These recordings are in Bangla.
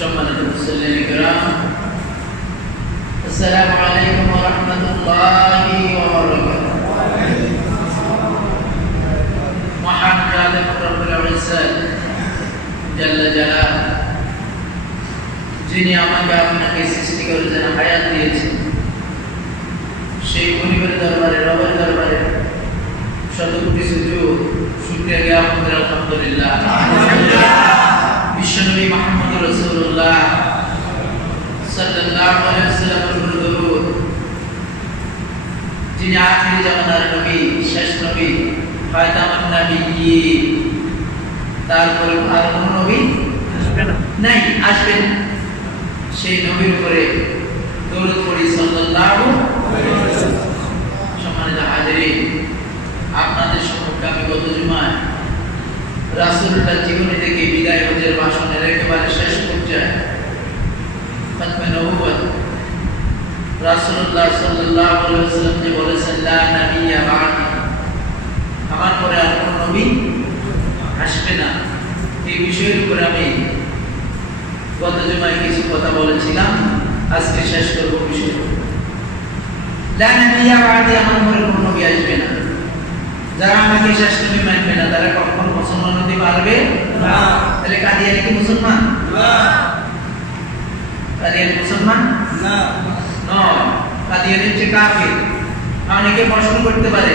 সম্মানিত মুসল্লিন কিরাম, আসসালামু আলাইকুম ওয়া রাহমাতুল্লাহি ওয়া বারাকাতুহু। মহান জালাল রব্বুল ইজ্জত জাল্লা জালালুহু, যিনি আমাকে আপনাকে সৃষ্টি করেছেন, হায়াত দিয়েছেন, সেই গরিবের দরবারে, রবের দরবারে শত কোটি সুজুদ শুকরিয়া জ্ঞাপন করে আলহামদুলিল্লাহ। বিশ্বনবী মুহাম্মদ রাসূলুল্লাহ সাল্লাল্লাহু আলাইহি ওয়াসাল্লামের উপর দরুদ, যিনি আখির জামানার নবী, শেষ নবী, খাতামুন নবিয়্যিন, তারপরে আর কোন নবী নাই, আসবেন। সেই নবীর উপরে দরুদ পড়ি সাল্লাল্লাহু আলাইহি ওয়াসাল্লাম। সম্মানিত হাজিরিন, আপনাদের সম্মুখে আমি গত জুমায় রাসূলুল্লাহ জীবনী থেকে বিদায় হজের ভাষণের একেবারে শেষ পর্যায়ে খতমে নবুয়ত রাসূলুল্লাহ সাল্লাল্লাহু আলাইহি ওয়াসাল্লাম যে বলেছেন, লা নাবিয়্যা বা'দি, আমার পরে আর কোন নবী আসবে না, এই বিষয়ের উপরে আমি গত জুমায় কিছু কথা বলেছিলাম। আজকে শেষ করব বিষয়, লা নাবিয়্যা বা'দি, আমার পরে কোন নবী আসবে না। যারা আমাকে শেষ নবী মানবে না, তারা কখনো মুসলমান হতে পারবে না। তাহলে কাদিয়ানী কি মুসলমান? না। কাদিয়ানী মুসলমান না, নয়। কাদিয়ানী হচ্ছে কাফির। অনেকে প্রশ্ন করতে পারে,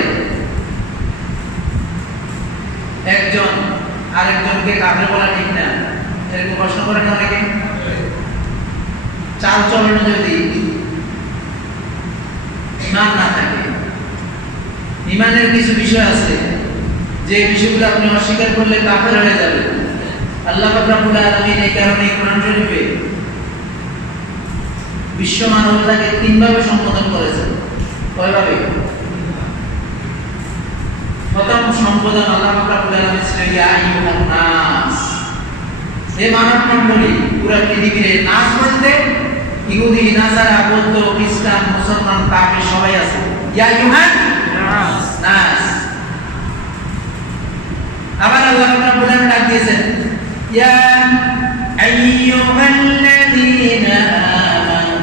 একজন আরেকজনকে কাফির বলা ঠিক না, এরকম প্রশ্ন করেন অনেকে। চাল চলন যদি ঈমান না থাকে, ঈমানের কিছু বিষয় আছে যে বিষয়গুলো আপনি অস্বীকার করলে কাফের হয়ে যাবে। আল্লাহ পাক রব্বুল আলামিন এই কারণে কোরআন শরীফে বিশ্ব মানবতাকে তিন ভাবে সম্বোধন করেছেন। কয়ভাবে? প্রথম সম্বোধন আল্লাহ পাক রব্বুল আলামিন ছিলেন ইয়া আইয়ুহান নাস, হে মানব মণ্ডলী। পুরো পৃথিবীর নাস বলতে ইহুদি, নাসারা, বৌদ্ধ, খ্রিস্টান, মুসলমান, কাফির সবাই আছে। ইয়া আইয়ুহান নাস। আবার আল্লাহ রাব্বুল আলামিন ডাক দিয়েছেন, ইয়া আইয়ুহাল্লাযীনা আমানু,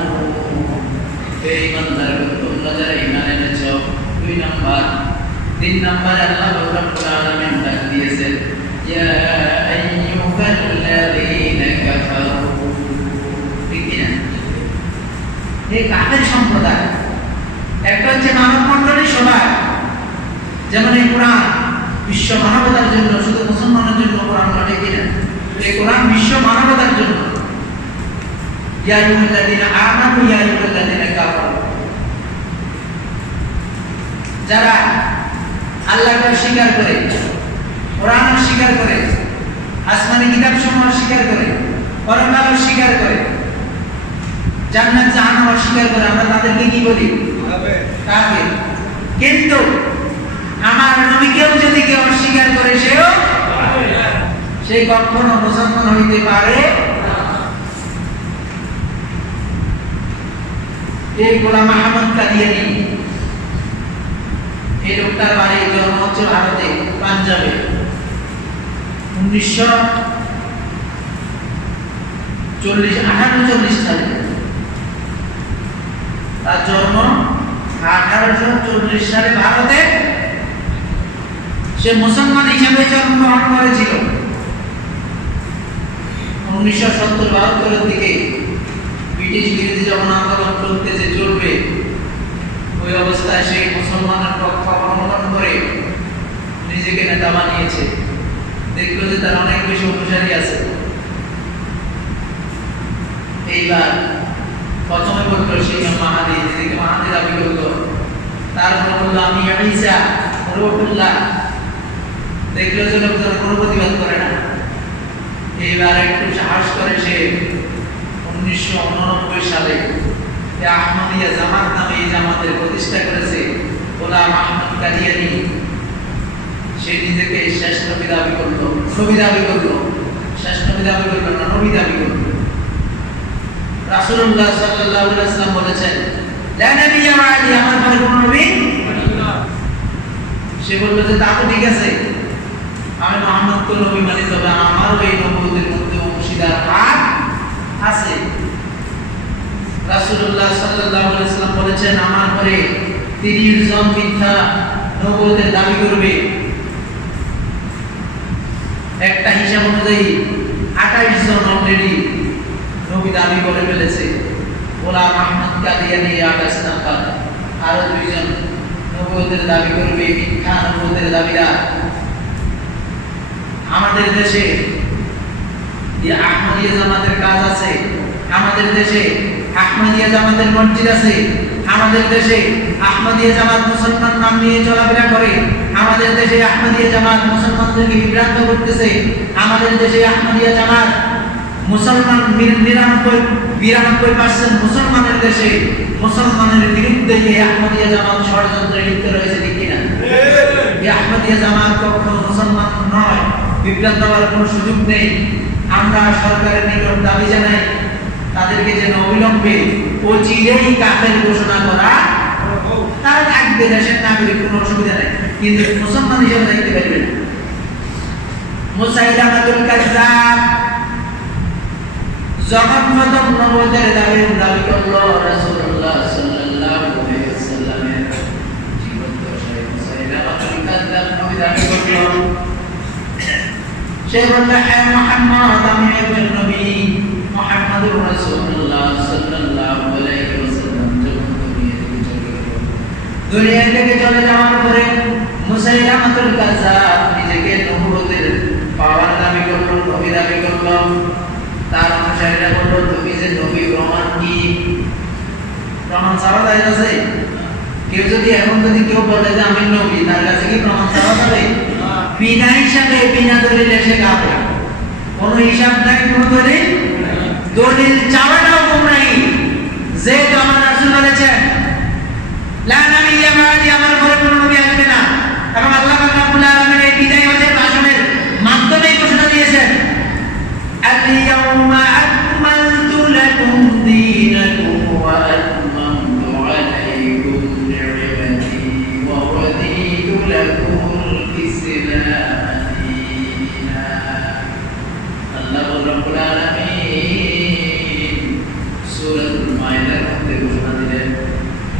হে ঈমানদারগণ, তোমরা যারা ঈমান এনেছো। 2 নাম্বার। 3 নম্বরে আল্লাহ রাব্বুল আলামিন ডাক দিয়েছেন, ইয়া আইয়ুহাল্লাযীনা কাফারু। ঠিক না? এই কাফের সম্প্রদায় একটা হচ্ছে মানব মণ্ডলী সবাই, যেমন এই কোরআন বিশ্ব মানবতার জন্য, শুধু মুসলমানের জন্য কোরআন নয়, ঠিক না? এই কোরআন বিশ্ব মানবতার জন্য। ইয়া আইয়ুহাল্লাযীনা আমানু ইয়া আইয়ুহাল্লাযীনা কাফারু, যারা আল্লাহকে স্বীকার করে, কোরআন স্বীকার করে, আসমানি কিতাব সমূহ স্বীকার করে, পরকাল স্বীকার করে, জান্নাত জাহান্নাম অস্বীকার করে, আমরা তাদেরকে কি বলি? কাফের। কিন্তু আমার নবীকেও যদি কেউ অস্বীকার করে, সে কখনো মুসলমান হইতে পারে না। এই গোলাম আহমদ কাদিয়ানী, এই লোকটার বাড়ি জন্ম হচ্ছে ভারতে, পাঞ্জাবে। 1840 সালে তার জন্ম। 1840 সালে ভারতে সে মুসলমান হিসেবে জন্মগ্রহণ করেছিল। 1970-72 দিকে ব্রিটিশ বিরোধী যখন আন্দোলন চলবে, ওই অবস্থায় সে মুসলমানের পক্ষ অবলম্বন করে নিজেকে নেতা বানিয়েছে। দেখলো যে তার অনেক বেশি অনুসারী আছে। এইবার প্রথমে বলতো সে মাহাদি, নিজেকে মাহাদি দাবি করতো। তারপর বললো আমি ঈসা রূহুল্লাহ। দেখলো যে লোকজন কোনো প্রতিবাদ করে না। এইবার একটু সাহস করে সে 1989 সালে আহমদিয়া জামাত নামে এই জামাতের প্রতিষ্ঠা করেছে গোলাম আহমদ কাদিয়ানী। সে নিজেকে শেষ নবী দাবি করলো, শেষ নবী দাবি করলো না, নবী দাবি করলো। রাসূলুল্লাহ সাল্লাল্লাহু আলাইহি ওয়াসাল্লাম বলেছেন, লা নাবিয়্যা বা'দি, আমার পরে কোন নবী না। সে বলল যে তা তো ঠিক আছে, আমি মুহাম্মদকে নবী মানি, তবে আমারও এই নবুয়তের মধ্যে অংশীদার ভাগ বলেছেন আমার পরে 30 জন মিথ্যা নবুয়তের দাবি করবে। একটা হিসাব অনুযায়ী 28 জন অলরেডি নবী দাবি করে ফেলেছে। গোলাম আহমদ কাদিয়ানী 28 নাম্বার, আরো 2 জন নবুয়তের দাবি করবে, মিথ্যা নবুয়তের দাবিদার। আমাদের দেশে যে আহমদিয়া জামাতের কাজ আছে, আমাদের দেশে আহমদিয়া জামাতের মসজিদ আছে, আমাদের দেশে আহমদিয়া জামাত মুসলমান নাম নিয়ে চলাফেরা করে, আমাদের দেশে আহমদিয়া জামাত মুসলমানদেরকে বিভ্রান্ত করতেছে, আমাদের দেশে আহমদিয়া জামাত মুসলমান 92% মুসলমানের দেশে মুসলমানের বিরুদ্ধে এই আহমদিয়া জামাত ষড়যন্ত্রে লিপ্ত রয়েছে, ঠিক কিনা? এই আহমদিয়া জামাত কখনো মুসলমান নয়, বিভ্রান্ত হওয়ার কোনো সুযোগ নেই। আমরা সরকারের নিকট দাবি জানাই তাদেরকে যেন অবিলম্বে অচিরেই কাফের ঘোষণা করা। তারা থাকবে দেশের নাগরিক, কোনো অসুবিধা নেই, কিন্তু মুসলমান হিসেবে থাকতে পারবে না। মুসাইলামাতুল কাযযাব যখন প্রথম নবুয়তের দাবি করলো, রাসূলুল্লাহ সাল্লাল্লাহু আলাইহি ওয়াসাল্লামের জীবদ্দশায় মুসাইলামাতুল কাযযাব নবী দাবি করলো। সে বলল, হে মুহাম্মদ, আমি একজন নবী, মুহাম্মদুর রাসূলুল্লাহ সাল্লাল্লাহু আলাইহি ওয়াসাল্লাম যখন দুনিয়া থেকে চলে যাওয়ার পরে মুসাইলামাতুল কাযযাব নিজেকে নবুয়তের পাওয়ার দাবি করলো, নবী দাবি করলো। তার অনুসারীরা বলল, তুমি যে নবী, প্রমাণ কি? প্রমাণ চাওয়া যায় না? কেউ যদি এখন যদি কেউ বলে যে আমি নবী, তার কাছে কি প্রমাণ চাওয়া যাবে? বিনা হিসাবে, বিনা দলিলে সে কাফের। কোন হিসাব নাই, কোন দলিল, দলিল চাওয়াটাও গোমরাহি। যে আমার রাসূল বলেছেন লা নাবিয়্যা বা'দি, আমার পরে কোনো নবী আসবে না, এবং আল্লাহ রাব্বুল আলামিন এই বিদায় হজের ভাষণের মাধ্যমে ঘোষণা দিয়েছেন, আল-ইয়াওমা আকমালতু লাকুম দীনাকুম ওয়া আতমামতু আলাইকুম নি'মাতি ওয়া রাদিতু লাকুমুল ইসলাম দীনা। আল্লাহ রাব্বুল আলামিন সূরাতুল মাইদার মধ্যে ঘোষণা দিলেন,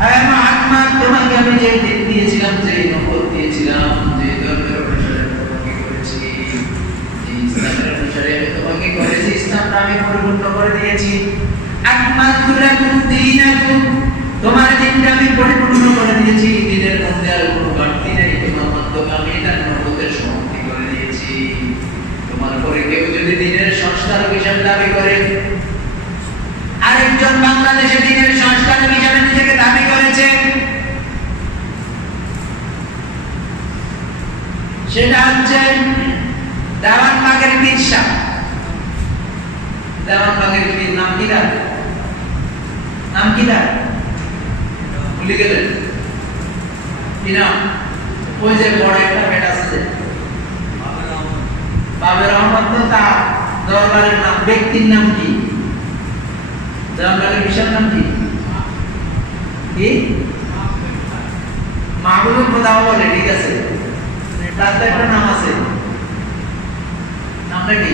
হে মুহাম্মদ, তোমাকে আমি যে দিন দিয়েছিলাম, যে নবুয়ত দিয়েছিলাম, যে ধর্মের অনুসারে তোমাকে করেছি, যে ইসলামের অনুসারে আমি তোমাকে করেছি, ইসলামটা আমি পরিপূর্ণ করে দিয়েছি। আকমালতু লাকুম দীনাকুম, তোমার দিনটা আমি পরিপূর্ণ করে দিয়েছি, দিনের মধ্যে আর কোনো ঘাটতি নেই। তোমার মাধ্যমে আমি এটা নবুয়তের সমাপ্তি করে দিয়েছি। তোমার পরে কেউ যদি দিনের সংস্কার হিসেবে দাবি করে, আরেকজন বাংলাদেশে দিনের সংস্কার হিসেবে নিজেকে দাবি করেছে, সেটা হচ্ছে দেওয়ানবাগের পীর সাহেব। দেওয়ানবাগের পীর নাম কি তার? নাম কি তার? ভুলে গেলেন কি নাম? ওই যে বড় একটা বেটা আছে, বাবের রহমত, তো তার দরবারের নাম, ব্যক্তির নাম কি? দেওয়ানবাগের বিশাল নাম কি? মাহবুবুল খোদা বলে, ঠিক আছে, তার তো একটা নাম আছে, নামটা কি?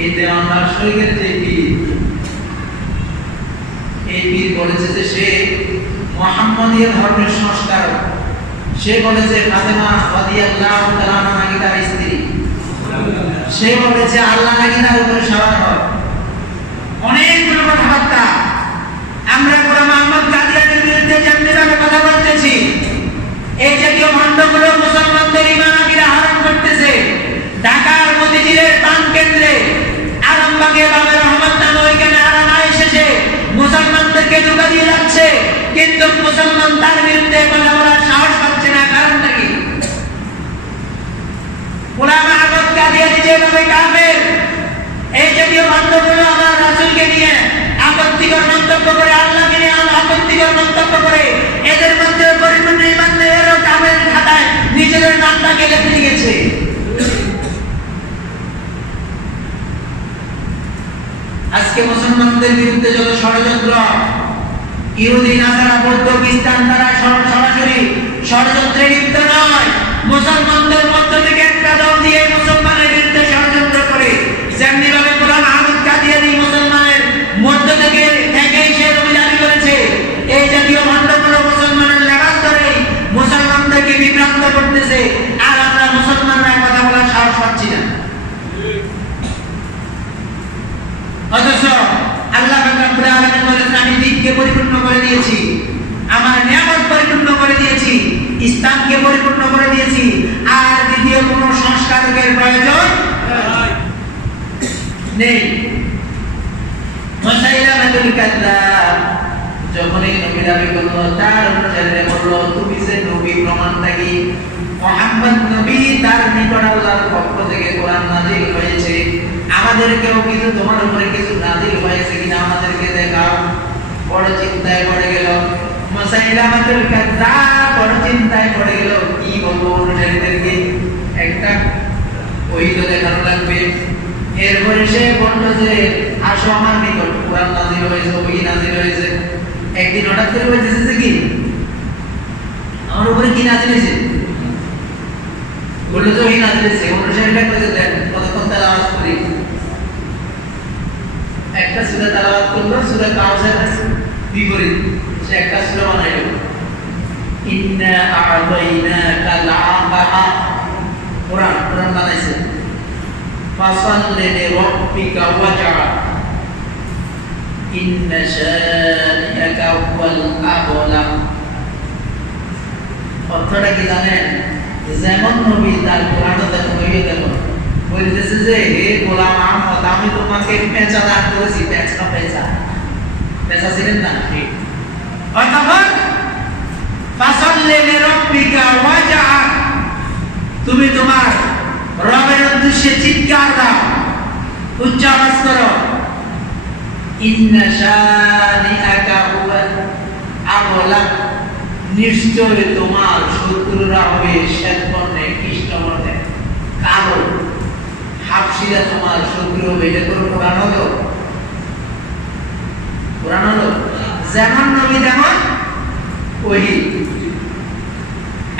এই দেওয়ানবাগ শরীফের যে পীর, এই পীর বলেছে যে সে মুহাম্মদীয় ধর্মের সংস্কারক। সে বলেছে ফাতেমা রাদিয়াল্লাহু তাআলা নাকি তার স্ত্রী। সে বলেছে আল্লাহ নাকি তার উপরে সওয়ার হয়। অনেকগুলো কথাবার্তা। আমরা গোলাম আহমদ কাদিয়ানীর বিরুদ্ধে যেমনিভাবে কথা বলতেছি, এই জাতীয় ভণ্ডগুলো মুসলমানদের ঈমান আকীদা হারাম করতেছে। ঢাকার মতিঝিলের পান কেন্দ্রে আরামবাগে বাবের রহমত নামে ওইখানে আরামা এসেছে, মুসলমানদেরকে ধোঁকা দিয়ে যাচ্ছে, কিন্তু মুসলমান তার বিরুদ্ধে কথা বলার সাহস পাচ্ছে না। কারণটা কি? গোলাম আহমদ কাদিয়ানী যেভাবে কাফের, এই জাতীয় ভণ্ডগুলো আমার রাসূলকে নিয়ে আপত্তিকর মন্তব্য করে, আল্লাহকে নিয়ে আপত্তিকর মন্তব্য করে, এদের মধ্যে পরিপূর্ণ ঈমান নেই, এরও কাফের খাতায় নিজেদের নামটাকে লিখে নিয়েছে। আজকে মুসলমানদের বিরুদ্ধে যত ষড়যন্ত্র, ইহুদি, নাসারা, বৌদ্ধ, খ্রিস্টান, তারা সরাসরি ষড়যন্ত্রে লিপ্ত নয়, মুসলমানদের মধ্য থেকে একটা দল দিয়ে মুসলমানের বিরুদ্ধে ষড়যন্ত্র করে। যেমনি ভাবে গোলাম আহমদ কাদিয়ানী মুসলমানের মধ্য থেকে সে নবী দাবি করেছে, পরিপূর্ণ করে দিয়েছি, আমার নিয়ামত পরিপূর্ণ করে দিয়েছি, ইসলামকে পরিপূর্ণ করে দিয়েছি, আর দ্বিতীয় কোনো সংস্কারকের প্রয়োজন নেই। মুসাইলামাতুল কাযযাব যখনই নবী দাবি করলো, তার অনুসারীরা বলল, তুমি যে নবী প্রমাণটা কি? মুহাম্মদ নবী, তার নিকট আল্লাহর পক্ষ থেকে কোরআন নাযিল হয়েছে, আমাদেরকেও কিছু তোমার উপরে কিছু নাযিল হয়েছে কিনা আমাদেরকে দেখাও। বড় চিন্তায় পড়ে গেল মুসাইলামাতুল কাযযাব, বড় চিন্তায় পড়ে গেল, কি বলবো অনুসারীদেরকে? একটা ওহী তো দেখানো লাগবে। এরপরে সে বলল যে আসো আমার নিকট, কোরআন নাযিল হয়েছে, ওহী নাযিল হয়েছে। একদিন হঠাৎ করে বলতেছে কি আমার উপরে কি নাযিল হয়েছে? বললো যে ওহী নাযিল হয়েছে। অনুসারীরা কইছে দেন কতক্ষণ তেলাওয়াত করি। একটা সূরা তেলাওয়াত করলো, সূরা কাউসার বিপরীত সে একটা সূরা বানাইলো, ইন্না আ'তাইনাকাল আ'তাকা, কোরআন বানাইছে। ফাসাল্লি লিরাব্বিকা ওয়াজআ, ইন্না শানিআকা হুয়াল আবলাগ। অর্থটা কি জানেন? যেমন নবী তার কোরআন তেমন হয়ে গেল। বলতেছে যে হে গোলাম আহমদ, আমি তোমাকে পেঁচা দান করেছি। পেঁচা ছিলেন না? অথবা ফাসাল্লি লিরাব্বিকা ওয়াজআ, তুমি তোমার রবের উদ্দেশ্যে চিৎকার দাও, উচ্চ আওয়াজ করো। ইন্না শানিআকা হুয়াল আবলাগ, নিশ্চয় তোমার শত্রুরা হবে শ্বেতবর্ণে, কৃষ্ণবর্ণে, কালো। হাবশীরা তোমার শত্রু হবে। এটা কোনো কোরআন হলো? কোরআন হলো? যেমন নবী তেমন ওহী।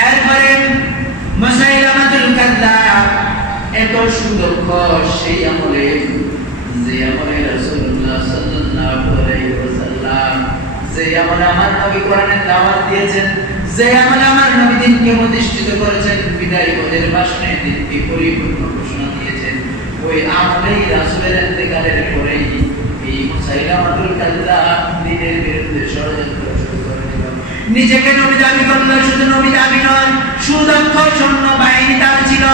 এরপরে মুসাইলামাতুল কাযযাব এত সুদক্ষ সেই আমলে, যে আমলে রাসূলুল্লাহ সাল্লাল্লাহু আলাইহি ওয়াসাল্লাম, যে আমলে আমার নবী কোরআনের দাওয়াত দিয়েছেন, যে আমলে আমার নবী দিনকে প্রতিষ্ঠিত করেছেন, বিদায় ওদের ভাষণে দিনকে পরিপূর্ণ ঘোষণা দিয়েছেন, ওই আমলেই রাসূলের ইন্তেকালের পরেই এই মুসাইলামাতুল কাযযাব দ্বীনের বিরুদ্ধে ষড়যন্ত্র শুরু করে দিল। নিজেকে নবী দাবি করল, শুধু নবী দাবি নয়, সুদক্ষ সৈন্য বাহিনী তার ছিল।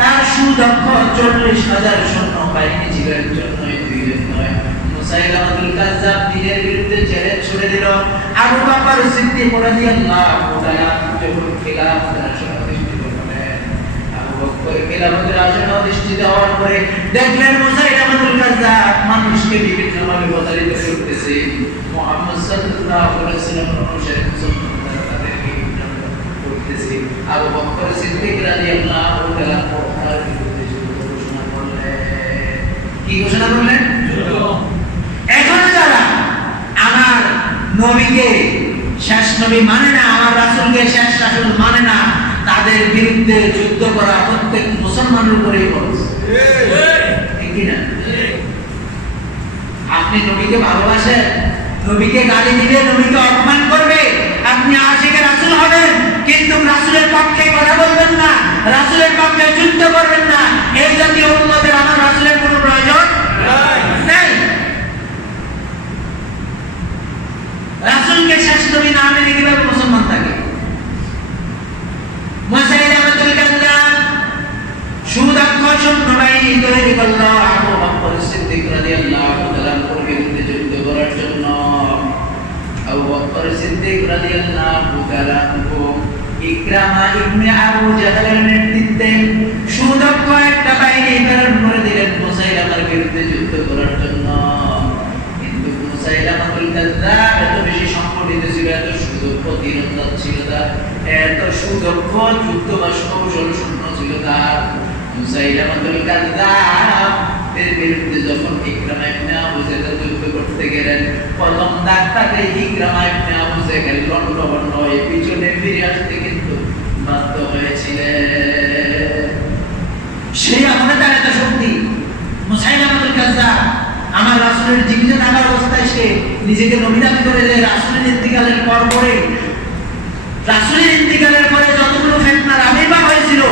তার সুদক্ষ 40,000 সৈন্য বাহিনী ছিল, একজনই দুইজন নয়। মুসাইলামাতুল কাযযাব দ্বীনের বিরুদ্ধে চ্যালেঞ্জ ছুড়ে দিল। আবু বকর সিদ্দিক রাদিয়াল্লাহু তাআলা যখন খিলাফতের আসনে অধিষ্ঠিত হলেন, আবু বকর খিলাফতের আসনে অধিষ্ঠিত হওয়ার পরে দেখলেন মুসাইলামাতুল কাযযাব মানুষকে বিভিন্নভাবে প্রতারিত করতেছে। মুহাম্মদ সাল্লাল্লাহু আলাইহি ওয়াসাল্লামের অনুসারী মুসলমানরা তাদেরকে করতেছে। আবু বকর সিদ্দিক রাদিয়াল্লাহু তাআলা তার বিরুদ্ধে যুদ্ধ ঘোষণা করলেন। কি ঘোষণা করলেন? যুদ্ধ। এখন যারা আমার নবীকে শেষ নবী মানে না, আমার রাসূলকে শেষ রাসূল মানে না, তাদের বিরুদ্ধে যুদ্ধ করা প্রত্যেক মুসলমানের উপরেই ফরজ। ঠিক কি না? আপনি নবীকে ভালোবাসেন, নবীকে গালি দিবে, নবীকে অপমান করবে, আপনি আশিকে রাসূল হবেন, কিন্তু রাসূলের পক্ষে কথা বলবেন না, রাসূলের পক্ষে যুদ্ধ করবেন না। এই জাতীয় উম্মতের আমার রাসূলের কোনো প্রয়োজন নাই। রাসূলকে শেষ নবী না মেনে কিভাবে মুসলমান থাকে? মুসাইলামাতুল কাযযাব সুদক্ষ সৈন্য বাহিনী তৈরি করল আবু বকর সিদ্দিক রাদিয়াল্লাহু তাআলার বিরুদ্ধে যুদ্ধ করার জন্য। আবু বকর সিদ্দিক রাদিয়াল্লাহু তাআলা ইকরামা ইবনে আবু জাহলের নেতৃত্বে সুদক্ষ একটা বাহিনী প্রেরণ করে দিলেন মুসাইলামার বিরুদ্ধে যুদ্ধ করার জন্য। কিন্তু মুসাইলামাতুল কাযযাব এত বেশি সংগঠিত ছিল, এত সুদক্ষ তীরন্দাজ ছিল তার, এত সুদক্ষ যুদ্ধ বাষ্প কৌশল শূন্য ছিল তার। মুসাইলামাতুল কাযযাব এর বিরুদ্ধে যখন ইকরামা ইবনে আবু জাহল যুদ্ধ করতে গেলেন, প্রথম ডাক্তারে ইকরামা ইবনে আবু জাহল লণ্ডভণ্ড হয়ে পিছনে ফিরে আসতে কিন্তু বাধ্য হয়েছিলেন। সেই আমলে তার এত শক্তি। মুসাইলামাতুল কাযযাব আমার রাসূলের জীবিত থাকার অবস্থায় সে নিজেকে নবী দাবি করে যে রাসূলের ইন্তিকালের পরে যতগুলো ফিতনার আবির্ভাব হয়েছিল,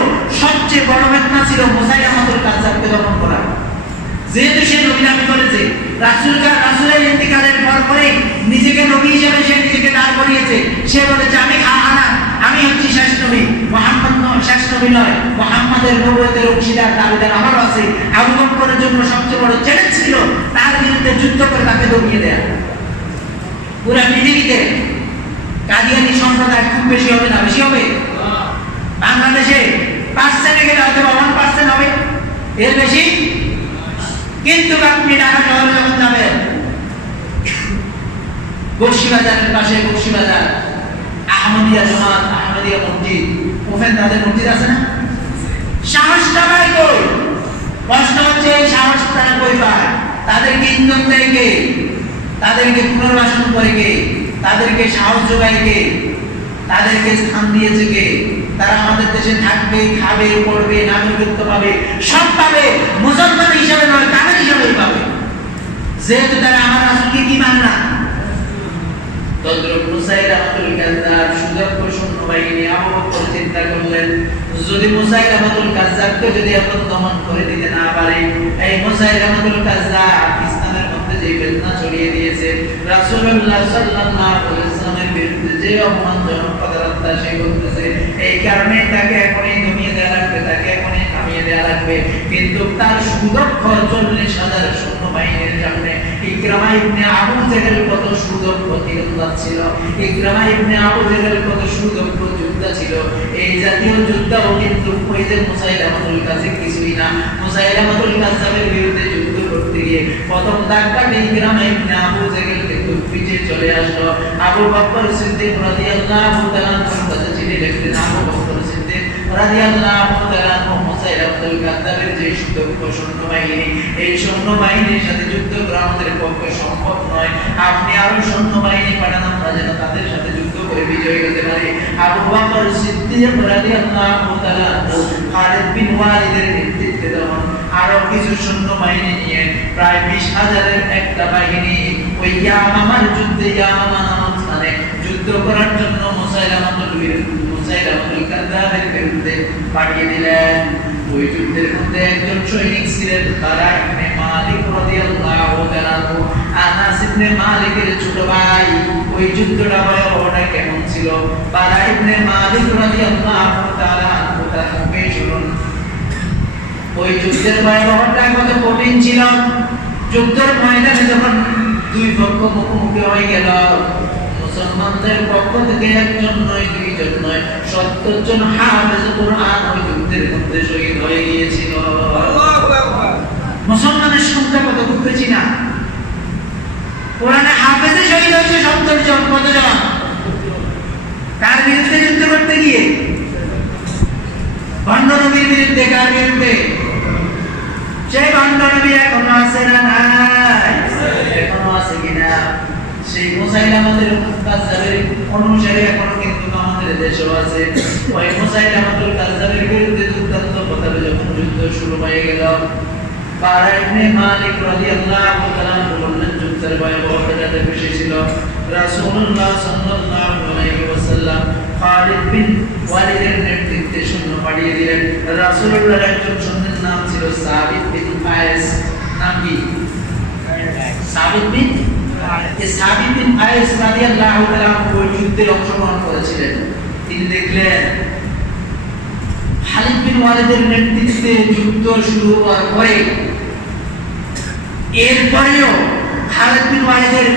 সবচেয়ে বড় ফিতনা ছিল মুসাইলামাতুল কাযযাবকে দমন করা। যেহেতু সে নবী দাবি বলেছে, রাসূলের ইন্তিকালের পরে নিজেকে নবী হিসেবে সে নিজেকে দাঁড় করিয়েছে। সে বলেছে আমি হচ্ছি শেষ নবী, মুহাম্মদ শেষ নবী নয়, মুহাম্মাদের নবুয়তের অংশীদার দাবিদার আমারও আছে। আবু বকরের জন্য সবচেয়ে বড় চ্যালেঞ্জ ছিল তার বিরুদ্ধে যুদ্ধ করে তাকে দমিয়ে দেয়া। পুরা পৃথিবীতে কাদিয়ানী সম্প্রদায় খুব বেশি হবে না? বেশি হবে? বাংলাদেশে পার্সেন্টে গেলে হয়তো 1% হবে, এর বেশি। কিন্তু আপনি ঢাকা শহরে যখন যাবেন, বক্সিবাজারের পাশে বক্সিবাজার আহমদিয়া জমাত, আহমদিয়া মসজিদ, ওখানে তাদের মসজিদ আছে না? সাহসটা পায় কই? প্রশ্ন হচ্ছে এই সাহস তারা কই পায়? তাদেরকে ইন্ধন দেয় কে? তাদেরকে পুনর্বাসন করে কে? তাদেরকে সাহস যোগায় কে? তাদেরকে স্থান দিয়েছে কে? তারা আমাদের দেশে থাকবে, খাবে, পড়বে, নাগরিকত্ব পাবে, সব পাবে, মুসলমান হিসাবে নয়, কামের হিসাবেই পাবে, যেহেতু তারা আমার রাসূলকে কি মানে না। তদ্রুপ মুসাইলামাতুল কাযযাব সুদক্ষ সৈন্যবাহিনী আবু বকর চিন্তা করলেন, যদি মুসাইলামাতুল কাযযাবকে যদি এখন দমন করে দিতে না পারে, এই মুসাইলামাতুল কাযযাব ইসলামের মধ্যে যে ফিতনা ছড়িয়ে দিয়েছে, রাসূলুল্লাহ সাল্লাল্লাহু আলাইহি ওয়াসাল্লামের বিরুদ্ধে যে অপমানজনক কথাবার্তা সে বলতেছে, এই কারণে তাকে এখনই দমিয়ে দেওয়া লাগবে, তাকে এখনই থামিয়ে দেওয়া লাগবে। কিন্তু তার সুদক্ষ 40,000 সৈন্যবাহিনীর সামনে ইকরামা ইবনে আবু জাহল কত সুদক্ষ তীরন্দাজ ছিল, ইকরামা ইবনে আবু জাহল কত সুদক্ষ যোদ্ধা ছিল। এই জাতীয় যোদ্ধাও কিন্তু ওই যে মুসাইলামাতুল কাযযাব কিছুই না। মুসাইলামাতুল কাযযাবের বিরুদ্ধে যুদ্ধ করতে গিয়ে প্রথম ধাক্কাতে ইকরামা ইবনে আবু জাহল কিন্তু পিছিয়ে চলে আসলো। আবু বকর সিদ্দিক রাদিয়াল্লাহু তাআলা কাছে চিঠি লিখলেন, আবু বকর সিদ্দিক রাদিয়াল্লাহু তাআলা মুসাইলামাতুল কাযযাবের যে সুদক্ষ সৈন্যবাহিনী, এই সৈন্যবাহিনীর সাথে যুদ্ধ করা আমাদের পক্ষে সম্ভব নয়, আপনি আরো সৈন্যবাহিনী পাঠান, আমরা যেন তাদের সাথে যুদ্ধ করে বিজয় হতে পারি। আবু বকর সিদ্দিক রাদিয়াল্লাহু তাআলা খালিদ বিন ওয়ালিদের নেতৃত্বে তখন আরো কিছু সৈন্যবাহিনী নিয়ে প্রায় 20,000-এর একটা বাহিনী ওই ইয়ামামার যুদ্ধে, ইয়ামামা নামক স্থানে যুদ্ধ করার জন্য মুসাইলামাতুল কাযযাবের বিরুদ্ধে পাঠিয়ে দিলেন। ওই যুদ্ধের মধ্যে একজন সৈনিক ছিলেন বারা ইবনে মালিক রাদিয়াল্লাহু তাআলা, আনাস ইবনে মালিকের ছোট ভাই। ওই যুদ্ধটা ভয়াবহটা কেমন ছিল? বারা ইবনে মালিক রাদিয়াল্লাহু তাআলা শুনুন, ওই যুদ্ধের ভয়াবহটা কত কঠিন ছিল। যুদ্ধের ময়দানে যখন দুই পক্ষ মুখোমুখি হয়ে গেল, মুসলমানদের পক্ষ থেকে একজন নয়, দুইজন নয়, 70 জন হাফেজ কুরআন ওই যুদ্ধের মধ্যে শহীদ হয়ে গিয়েছিল। মুসলমানের সংখ্যা কত খুব বেশি না, কোরআনে হাফেজে শহীদ হয়েছে 70 জন। কতজন? কার বিরুদ্ধে যুদ্ধ করতে গিয়ে? ভণ্ড নবীর বিরুদ্ধে। কার বিরুদ্ধে? সেই ভণ্ড নবী এখনো আছে না নাই? এখনো আছে কিনা? সেই মুসাইলামাতুল কাযযাবের অনুসারী এখনো কিন্তু আমাদের দেশেও আছে। ওই মুসাইলামাতুল কাযযাবের বিরুদ্ধে দুর্দান্ত ভাবে যখন যুদ্ধ শুরু হয়ে গেল, বারা ইবনে মালিক রাদিয়াল্লাহু তাআলা বললেন যুদ্ধের ভয়াবহতা যাতে বেশি ছিল, রাসূলুল্লাহ সাল্লাল্লাহু আলাইহি ওয়াসাল্লাম খালিদ বিন ওয়ালিদের নেতৃত্বে সৈন্য পাঠিয়ে দিলেন। রাসূলুল্লাহর একজন সৈন্যের নাম ছিল সাবিত বিন কায়েস। নাম কি? সাবিত বিন সাবিত বিন কায়েস রাদিয়াল্লাহু তাআলা ওই যুদ্ধে অংশগ্রহণ করেছিলেন। তিনি দেখলেন খালিদ বিন ওয়ালিদের নেতৃত্বে যুদ্ধ শুরু হওয়ার পরে, এরপরেও খালিদ বিন ওয়ালিদের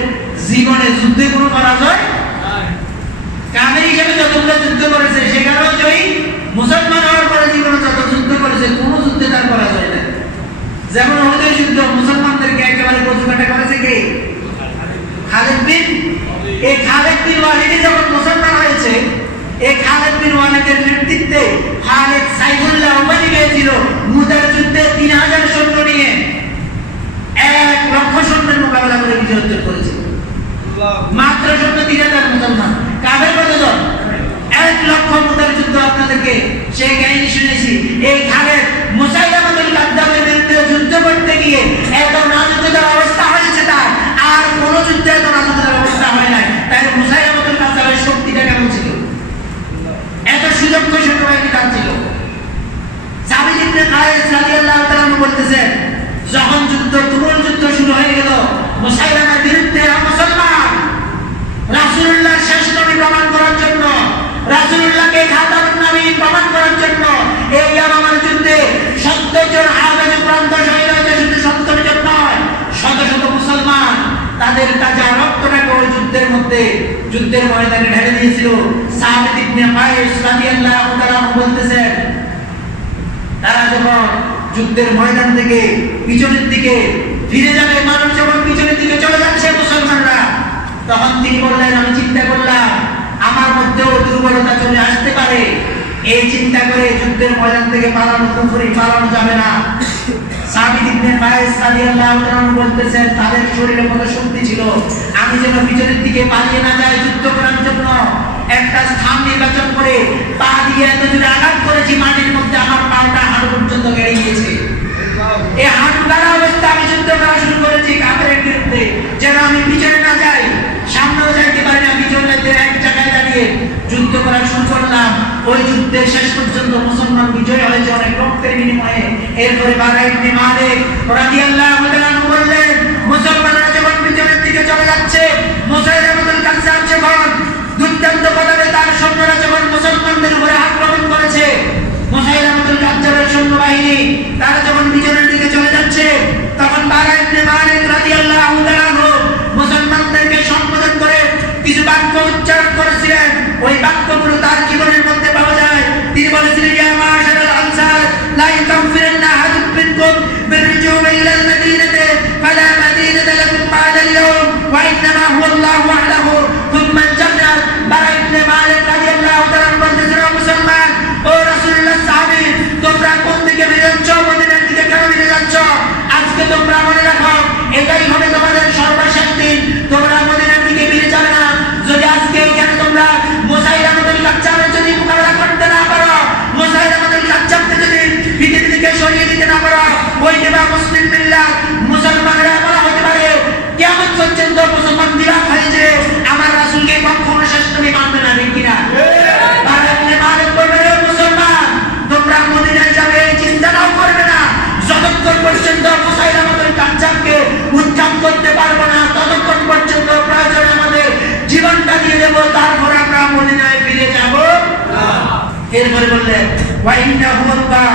জীবনে যুদ্ধে কোনো পরাজয় নাই। কামের হিসেবে যতগুলো যুদ্ধ করেছে সেখানেও জয়ী, মুসলমান হওয়ার পরে জীবনে যত যুদ্ধ করেছে কোনো যুদ্ধে তার পরাজয় নেই। যেমন ওদের যুদ্ধ মুসলমানদেরকে একেবারে প্রতিঘাত করেছে কে? খালিদ বিন। এই খালিদ বিন ওয়ালিদ যখন মুসলমান হয়েছে, এই খালিদ বিন ওয়ালিদের নেতৃত্বে খালিদ সাইফুল্লাহ উপাধি পেয়েছিল। মুতার যুদ্ধে 3000 সৈন্য নিয়ে 1 লক্ষ সৈন্যের মোকাবেলা করে বিজয় অর্জন করেছিল। মাত্র সৈন্য 3000 মুসলমান, কাফের কতজন? 1 লক্ষ। মুতার যুদ্ধ আপনাদেরকে সেই কাহিনী শুনেছি। এই খালিদ মুসাইলামাতুল কাযযাবের বিরুদ্ধে যুদ্ধ করতে গিয়ে এত নাজুকতার অবস্থা হয়েছে তার, আর কোন যুদ্ধে এত নাজুকতার অবস্থা হয় নাই। তাই মুসাইলামাতুল কাযযাবের শক্তিটা কেমন ছিল? এত সুযোগ্য সৈন্যবাহিনী তার ছিল। সাবিত ইবনে কায়েস রাদিয়াল্লাহু তাআলা বলতেছেন, যখন যুদ্ধ তুমুল যুদ্ধ শুরু যুদ্ধের ময়দানে ঢেলে দিয়েছিল। সাবিত ইবনে কায়েস রাদিয়াল্লাহু তাআলা বলতেছেন, তারা যখন যুদ্ধের ময়দান থেকে পিছনের দিকে ফিরে যাবে, মানুষ যখন পিছনের দিকে চলে যাচ্ছে মুসলমানরা, তখন তিনি বললেন, আমি চিন্তা করলাম আমার মধ্যেও দুর্বলতা চলে আসতে পারে। এই চিন্তা করে যুদ্ধের ময়দান থেকে পালানো যাবে না। সাবিত ইবনে কায়েস রাদিয়াল্লাহু তাআলা বলতেছেন, তাদের শরীরে কত শক্তি ছিল, আমি যেন পিছনের দিকে পালিয়ে না যাই, যুদ্ধ করার জন্য একটা স্থান নির্বাচন করে পা দিয়ে এত দূরে আঘাত করেছি মাটির মধ্যে, আমার পাটা হাড় পর্যন্ত গেড়ে গিয়েছে। এই হাড় গাড়া অবস্থা আমি যুদ্ধ করা শুরু করেছি কাফেরের বিরুদ্ধে, যেন আমি পিছনে না যাই, সামনেও যাইতে পারি না, পিছনে এক জায়গায় দাঁড়িয়ে যুদ্ধ করা শুরু করলাম। ওই যুদ্ধের শেষ পর্যন্ত মুসলমান বিজয় হয়েছে অনেক রক্তের বিনিময়ে। এরপরে বারা ইবনে মালিক রাদিয়াল্লাহু তাআলা বললেন, মুসলমানরা যখন পিছনের দিকে চলে যাচ্ছে, মুসাইলামাতুল কাজ্জাব যখন দুর্দান্ত পদাবে তার সৈন্যরা যখন মুসলমানদের উপরে আক্রমণ করেছে, মুসাইলামাতুল কাজ্জাবের সৈন্যবাহিনী তারা যখন পিছনের দিকে চলে যাচ্ছে, তখন বারা ইবনে মালিক রাদিয়াল্লাহু তাআলা মুসলমানদেরকে সম্বোধন করে কিছু বাক্য উচ্চারণ করেছিলেন। ওই বাক্যগুলো তার জীবনের মধ্যে পাওয়া যায়। তিনি বলেছিলেন, ইয়া মাশারাল আনসার লা ইয়াকফিরন্না আহাদুম মিনকুম বিরজুম ইলা আল মাদিনাতি ফালা মাদিনাতা লাকুম বা'দা আল-ইয়াওম ওয়া ইন্নামা হুয়া আল্লাহু ওয়াহদাহু থুম্মা আল-জান্নাহ। বারা ইবনে মালিক রাদিয়াল্লাহু তাআলা বলতেছেন, মুসলমান ও রাসূলুল্লাহ সাহাবী, তোমরা কোন দিকে বেরিয়ে যাচ্ছ, মদিনার দিকে কেন বেরিয়ে যাচ্ছ? আজকে তোমরা মনে রাখো, এটাই হবে তোমাদের সর্বশেষ দিন, তোমরা মদিনার দিকে বেরিয়ে যাবে না। যদি আজকে এখানে তোমরা মুসাইলামাতুল কাজ্জাবের যদি মোকাবেলা করতে না পারো, মুসাইলামাতুল কাজ্জাবকে যদি পৃথিবী থেকে সরিয়ে দিতে না পারো, ওই দেবা মুসলিম মিল্লাত মুসলমানরা বলা হতে পারে কিয়ামত পর্যন্ত মুসলমান বিরাট হয়েছে, আমার রাসূলকে কখনো শেষ নবী মানবে না, ঠিক কিনা? বারাকাতুল্লাহ মালিক বলবেন, মুসলমান তোমরা মদিনায় যাবে এই চিন্তাটাও করবে না, যতক্ষণ পর্যন্ত মুসাইলামাতুল কাজ্জাবকে উৎখাত করতে পারবো না, ততক্ষণ পর্যন্ত প্রয়োজন আমাদের জীবনটা দিয়ে দেব, তারপর আমরা মদিনায় ফিরে যাব না। এরপরে বললেন, ওয়া ইন্নাহু আল্লাহ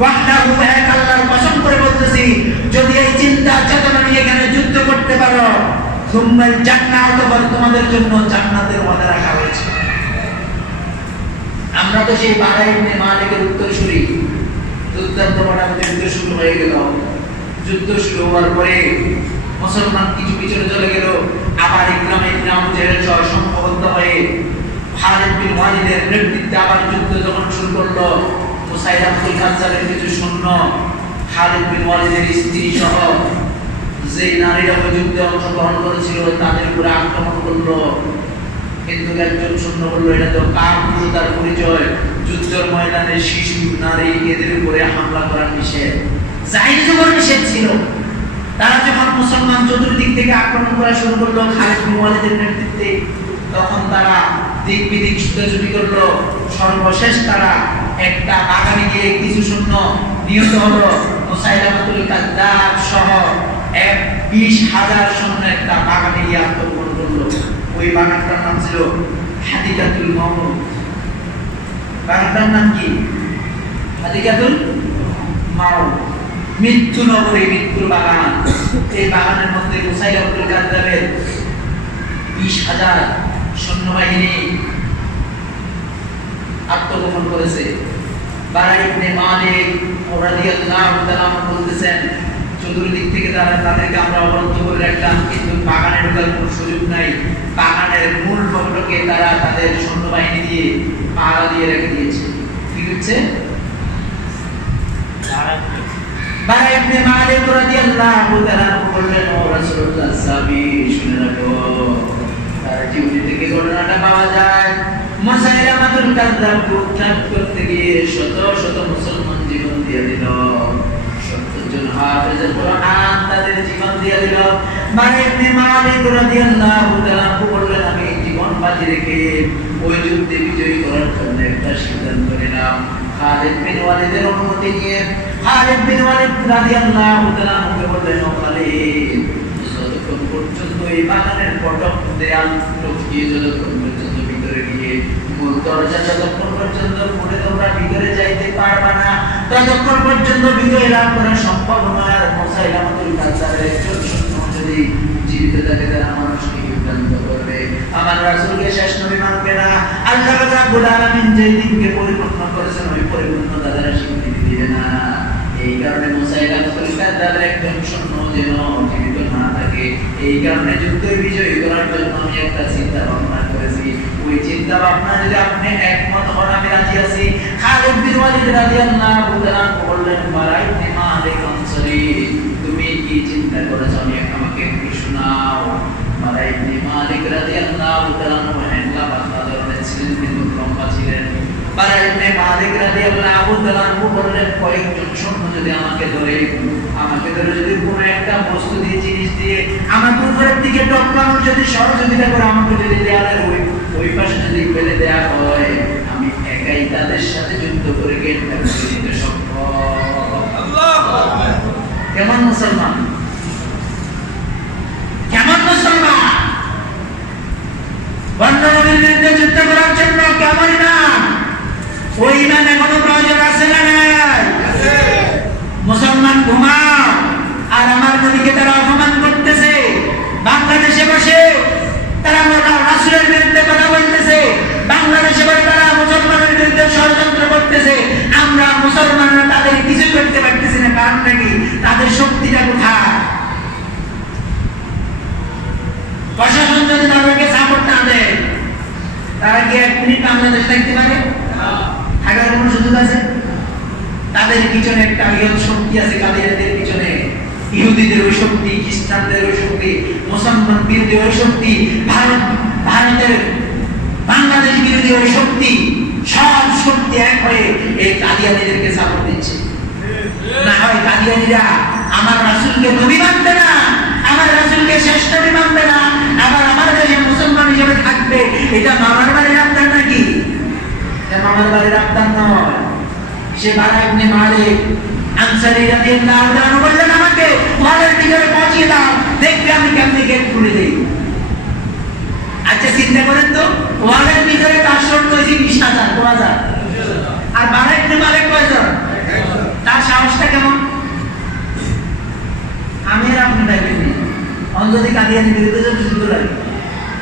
ওয়াহদাহু, এক আল্লাহর কসম করে বলতেছি, যদি এই চিন্তা চেতনা নিয়ে এখানে যুদ্ধ করতে পারো, সুম্মাল জান্নাহ, অতঃপর তোমাদের জন্য জান্নাতের ওয়াদা রাখা হয়েছে। আমরা তো সেই বারা ইবনে মালিকের উত্তরসূরি। দুর্দান্ত পরাজয় যুদ্ধ শুরু হয়ে গেল। যুদ্ধ শুরু হওয়ার পরে মুসলমান কিছু পিছনে চলে গেল, আবার ইকরাম ইবনে আবু জাহল সংঘবদ্ধ হয়ে খালিদ বিন ওয়ালিদের নেতৃত্বে আবার যুদ্ধ যখন শুরু করলো, মুসাইলামাতুল কাজ্জাবের কিছু সৈন্য খালিদ বিন ওয়ালিদের স্ত্রী সহ যে নারীরা ওই যুদ্ধে অংশগ্রহণ করেছিল তাদের উপরে আক্রমণ করলো। কিন্তু একজন সৈন্য বলল, এটা তো কাপুরুষতার পরিচয়, যুদ্ধের ময়দানে শিশু নারী এদের উপরে হামলা করা নিষেধ, জাহির যুগের নিষেধ ছিল। তারা যখন মুসলমান চতুর্দিক থেকে আক্রমণ করা শুরু করলো খালিদ বিন ওয়ালিদের নেতৃত্বে, তখন তারা দিক বিদিক ছুটাছুটি করলো। সর্বশেষ তারা একটা বাগানে গিয়ে কিছু সৈন্য নিহত হলো। মুসাইলামাতুল কাজ্জাব সহ 20,000 সৈন্য একটা বাগানে গিয়ে আত্মগোপন করলো। ওই বাগানটার নাম ছিল হাদিকাতুল মাউত। বাগানটার নাম কি? হাদিকাতুল মাউত, মৃত্যু নগরী, মৃত্যুর বাগান। এই বাগানের মধ্যে মুসাইলামাতুল কাজ্জাবের 20,000 সৈন্যবাহিনী আত্মগোপন করেছে। বারা ইবনে মালিক রাদিয়াল্লাহু তাআলা বলতেছেন, চতুর্দিক থেকে তাদেরকে আমরা অবরুদ্ধ করে রাখলাম, কিন্তু বাগানে ঢোকার কোনো সুযোগ নাই। বাগানের মূল ফটকে তারা তাদের সৈন্যবাহিনী দিয়ে পাহারা দিয়ে রেখে দিয়েছে। কি হচ্ছে? বারা ইবনে মালিক রাদিয়াল্লাহু তাআলা বললেন, ও রাসূলুল্লাহ সাহাবী শুনে রাখো, তার জীবনী থেকে ঘটনাটা পাওয়া যায়, মুসাইলামাতুল কাজ্জাবকে উৎখাত করতে গিয়ে শত শত মুসলমান জীবন দিয়ে দিল, 70 জন হাফেজে কোরআন তাদের জীবন দিয়ে দিল। বারা ইবনে মালিক রাদিয়াল্লাহু তাআলা বললেন, আমি জীবন বাজি রেখে ওই যুদ্ধে বিজয়ী করার জন্য একটা সিদ্ধান্ত নিলাম। খালিদ বিন ওয়ালিদের অনুমতি নিয়ে খালিদ বিন ওয়ালিদ রাদিয়াল্লাহু তাআলা বললেন, ও খালিদ, যতক্ষণ পর্যন্ত এই বাগানের ফটক দেয়াল টপকিয়ে যতক্ষণ পর্যন্ত ভিতরে গিয়ে মূল দরজা যতক্ষণ পর্যন্ত খুলে তোমরা ভিতরে যাইতে পারবা না, ততক্ষণ পর্যন্ত বিজয় লাভ করা সম্ভব নয়। আর মুসাইলামাতুল কাজ্জাবের একজন সৈন্য যদি জীবিত থাকে, তারা মানুষকে সিদ্ধান্ত করবে আমার রাসূলকে শেষ নবী মানবে না আল্লাহ রাব্বুল আলামিন যে দিনকে পরিপূর্ণ করেছেন ওই পরিপূর্ণতা দ্বারা স্বীকৃতি দিবে না এই কারণে মুসাইলামাতুল কাযযাবের একজন সৈন্য যেন জীবিত না থাকে এই কারণে যুদ্ধে বিজয়ী করার জন্য আমি একটা চিন্তা ভাবনা করেছি ওই চিন্তা ভাবনা যদি আপনি একমত হন আমি রাজি আছি খালিদ বিন ওয়ালিদ রাদিয়াল্লাহু তাআলা বললেন বারাই মা আলাইক আনসারী তুমি কি চিন্তা করেছো আমি আমাকে একটু শোনাও বারাই মা আলাইক রাদিয়াল্লাহু তাআলা মহিলা বাদশাহ ছিলেন কিন্তু লম্বা ছিলেন বারাই মা আলাইক রাদিয়াল্লাহু তাআলা বললেন কয়েকজন সৈন্য যদি আমাকে ধরে যদি কোনো একটা বস্তু দিয়ে জিনিস দিয়ে আমাকে উপরের দিকে টপকানোর যদি সহযোগিতা করে আমাকে যদি দেয়ালের ওই পাশে যদি ফেলে দেয়া হয় আমি একাই তাদের সাথে যুদ্ধ করে গেটটা করে দিতে সক্ষম কেমন মুসলমান বন্ধনবীর বিরুদ্ধে যুদ্ধ করার জন্য কেমন না ওই ইমান এখনো প্রয়োজন আছে না নাই মুসলমান ঘুমাও আর আমার নবীকে তারা অপমান করতেছে বাংলাদেশে বসে তারা রাসূলের বিরুদ্ধে কথা বলতেছে বাংলাদেশে বসে তারা মুসলমানের বিরুদ্ধে ষড়যন্ত্র করতেছে আমরা মুসলমানরা তাদের কিছু করতে পারতেছি না কারণটা কি তাদের শক্তিটা কোথায় প্রশাসন যদি তাদেরকে সাপোর্ট না দেয় তারা কি এক মিনিট বাংলাদেশ থাকতে পারে থাকার কোনো সুযোগ আছে তাদের পিছনে একটা ইহুদ শক্তি আছে কাদিয়ানদের পিছনে ইহুদিদের ওই শক্তি খ্রিস্টানদের ওই শক্তি মুসলমান বিরোধী ওই শক্তি ভারতের বাংলাদেশ বিরোধী ওই শক্তি সব শক্তি এক হয়ে এই কাদিয়ানীদেরকে সাপোর্ট দিচ্ছে না হয় কাদিয়ানীরা আমার রাসূলকে নবী মানবে না আমার রাসূলকে শেষ নবী মানবে না আবার আমার দেশে মুসলমান হিসেবে থাকবে এটা মামার বাড়ির আবদার নাকি এটা মামার বাড়ির আবদার নয় সে বারা ইবনে মালিক আনসারী রাদিয়াল্লাহু তাআলা বললেন আমাকে ওয়ালের ভিতরে পৌঁছে দাও দেখবে আমি কেমনে গেট খুলে দেই আচ্ছা চিন্তা করেন তো ওয়ালের ভিতরে তার শর্ত হইছে 20000 2000 আর বারা ইবনে মালিক কয়জন তার সাহসটা কেমন আমি আর আপনি ভাইবেন না অন্ধদি কাদিয়ানির বিরুদ্ধে যদি যুদ্ধ লাগে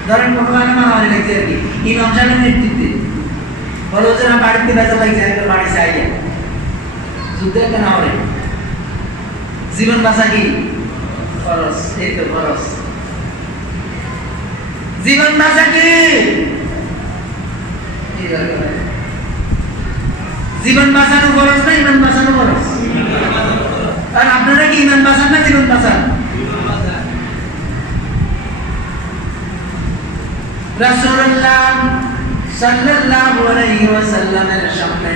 ধরেন কোনো মানে মারামারি লাগছে আর কি ইমাম সাহেবের নেতৃত্বে বলো যে না বাড়িতে বেজা লাগছে একবার বাড়ি চাই যুদ্ধে কেন হবে জীবন বাঁচা কি খরচ এই তো খরচ জীবন বাঁচা কি জীবন বাঁচানো খরচ না ইমান বাঁচানো খরচ আর আপনারা কি ইমান বাঁচান না জীবন বাঁচান রাসূলুল্লাহ সাল্লাল্লাহু আলাইহি ওয়াসাল্লামের সামনে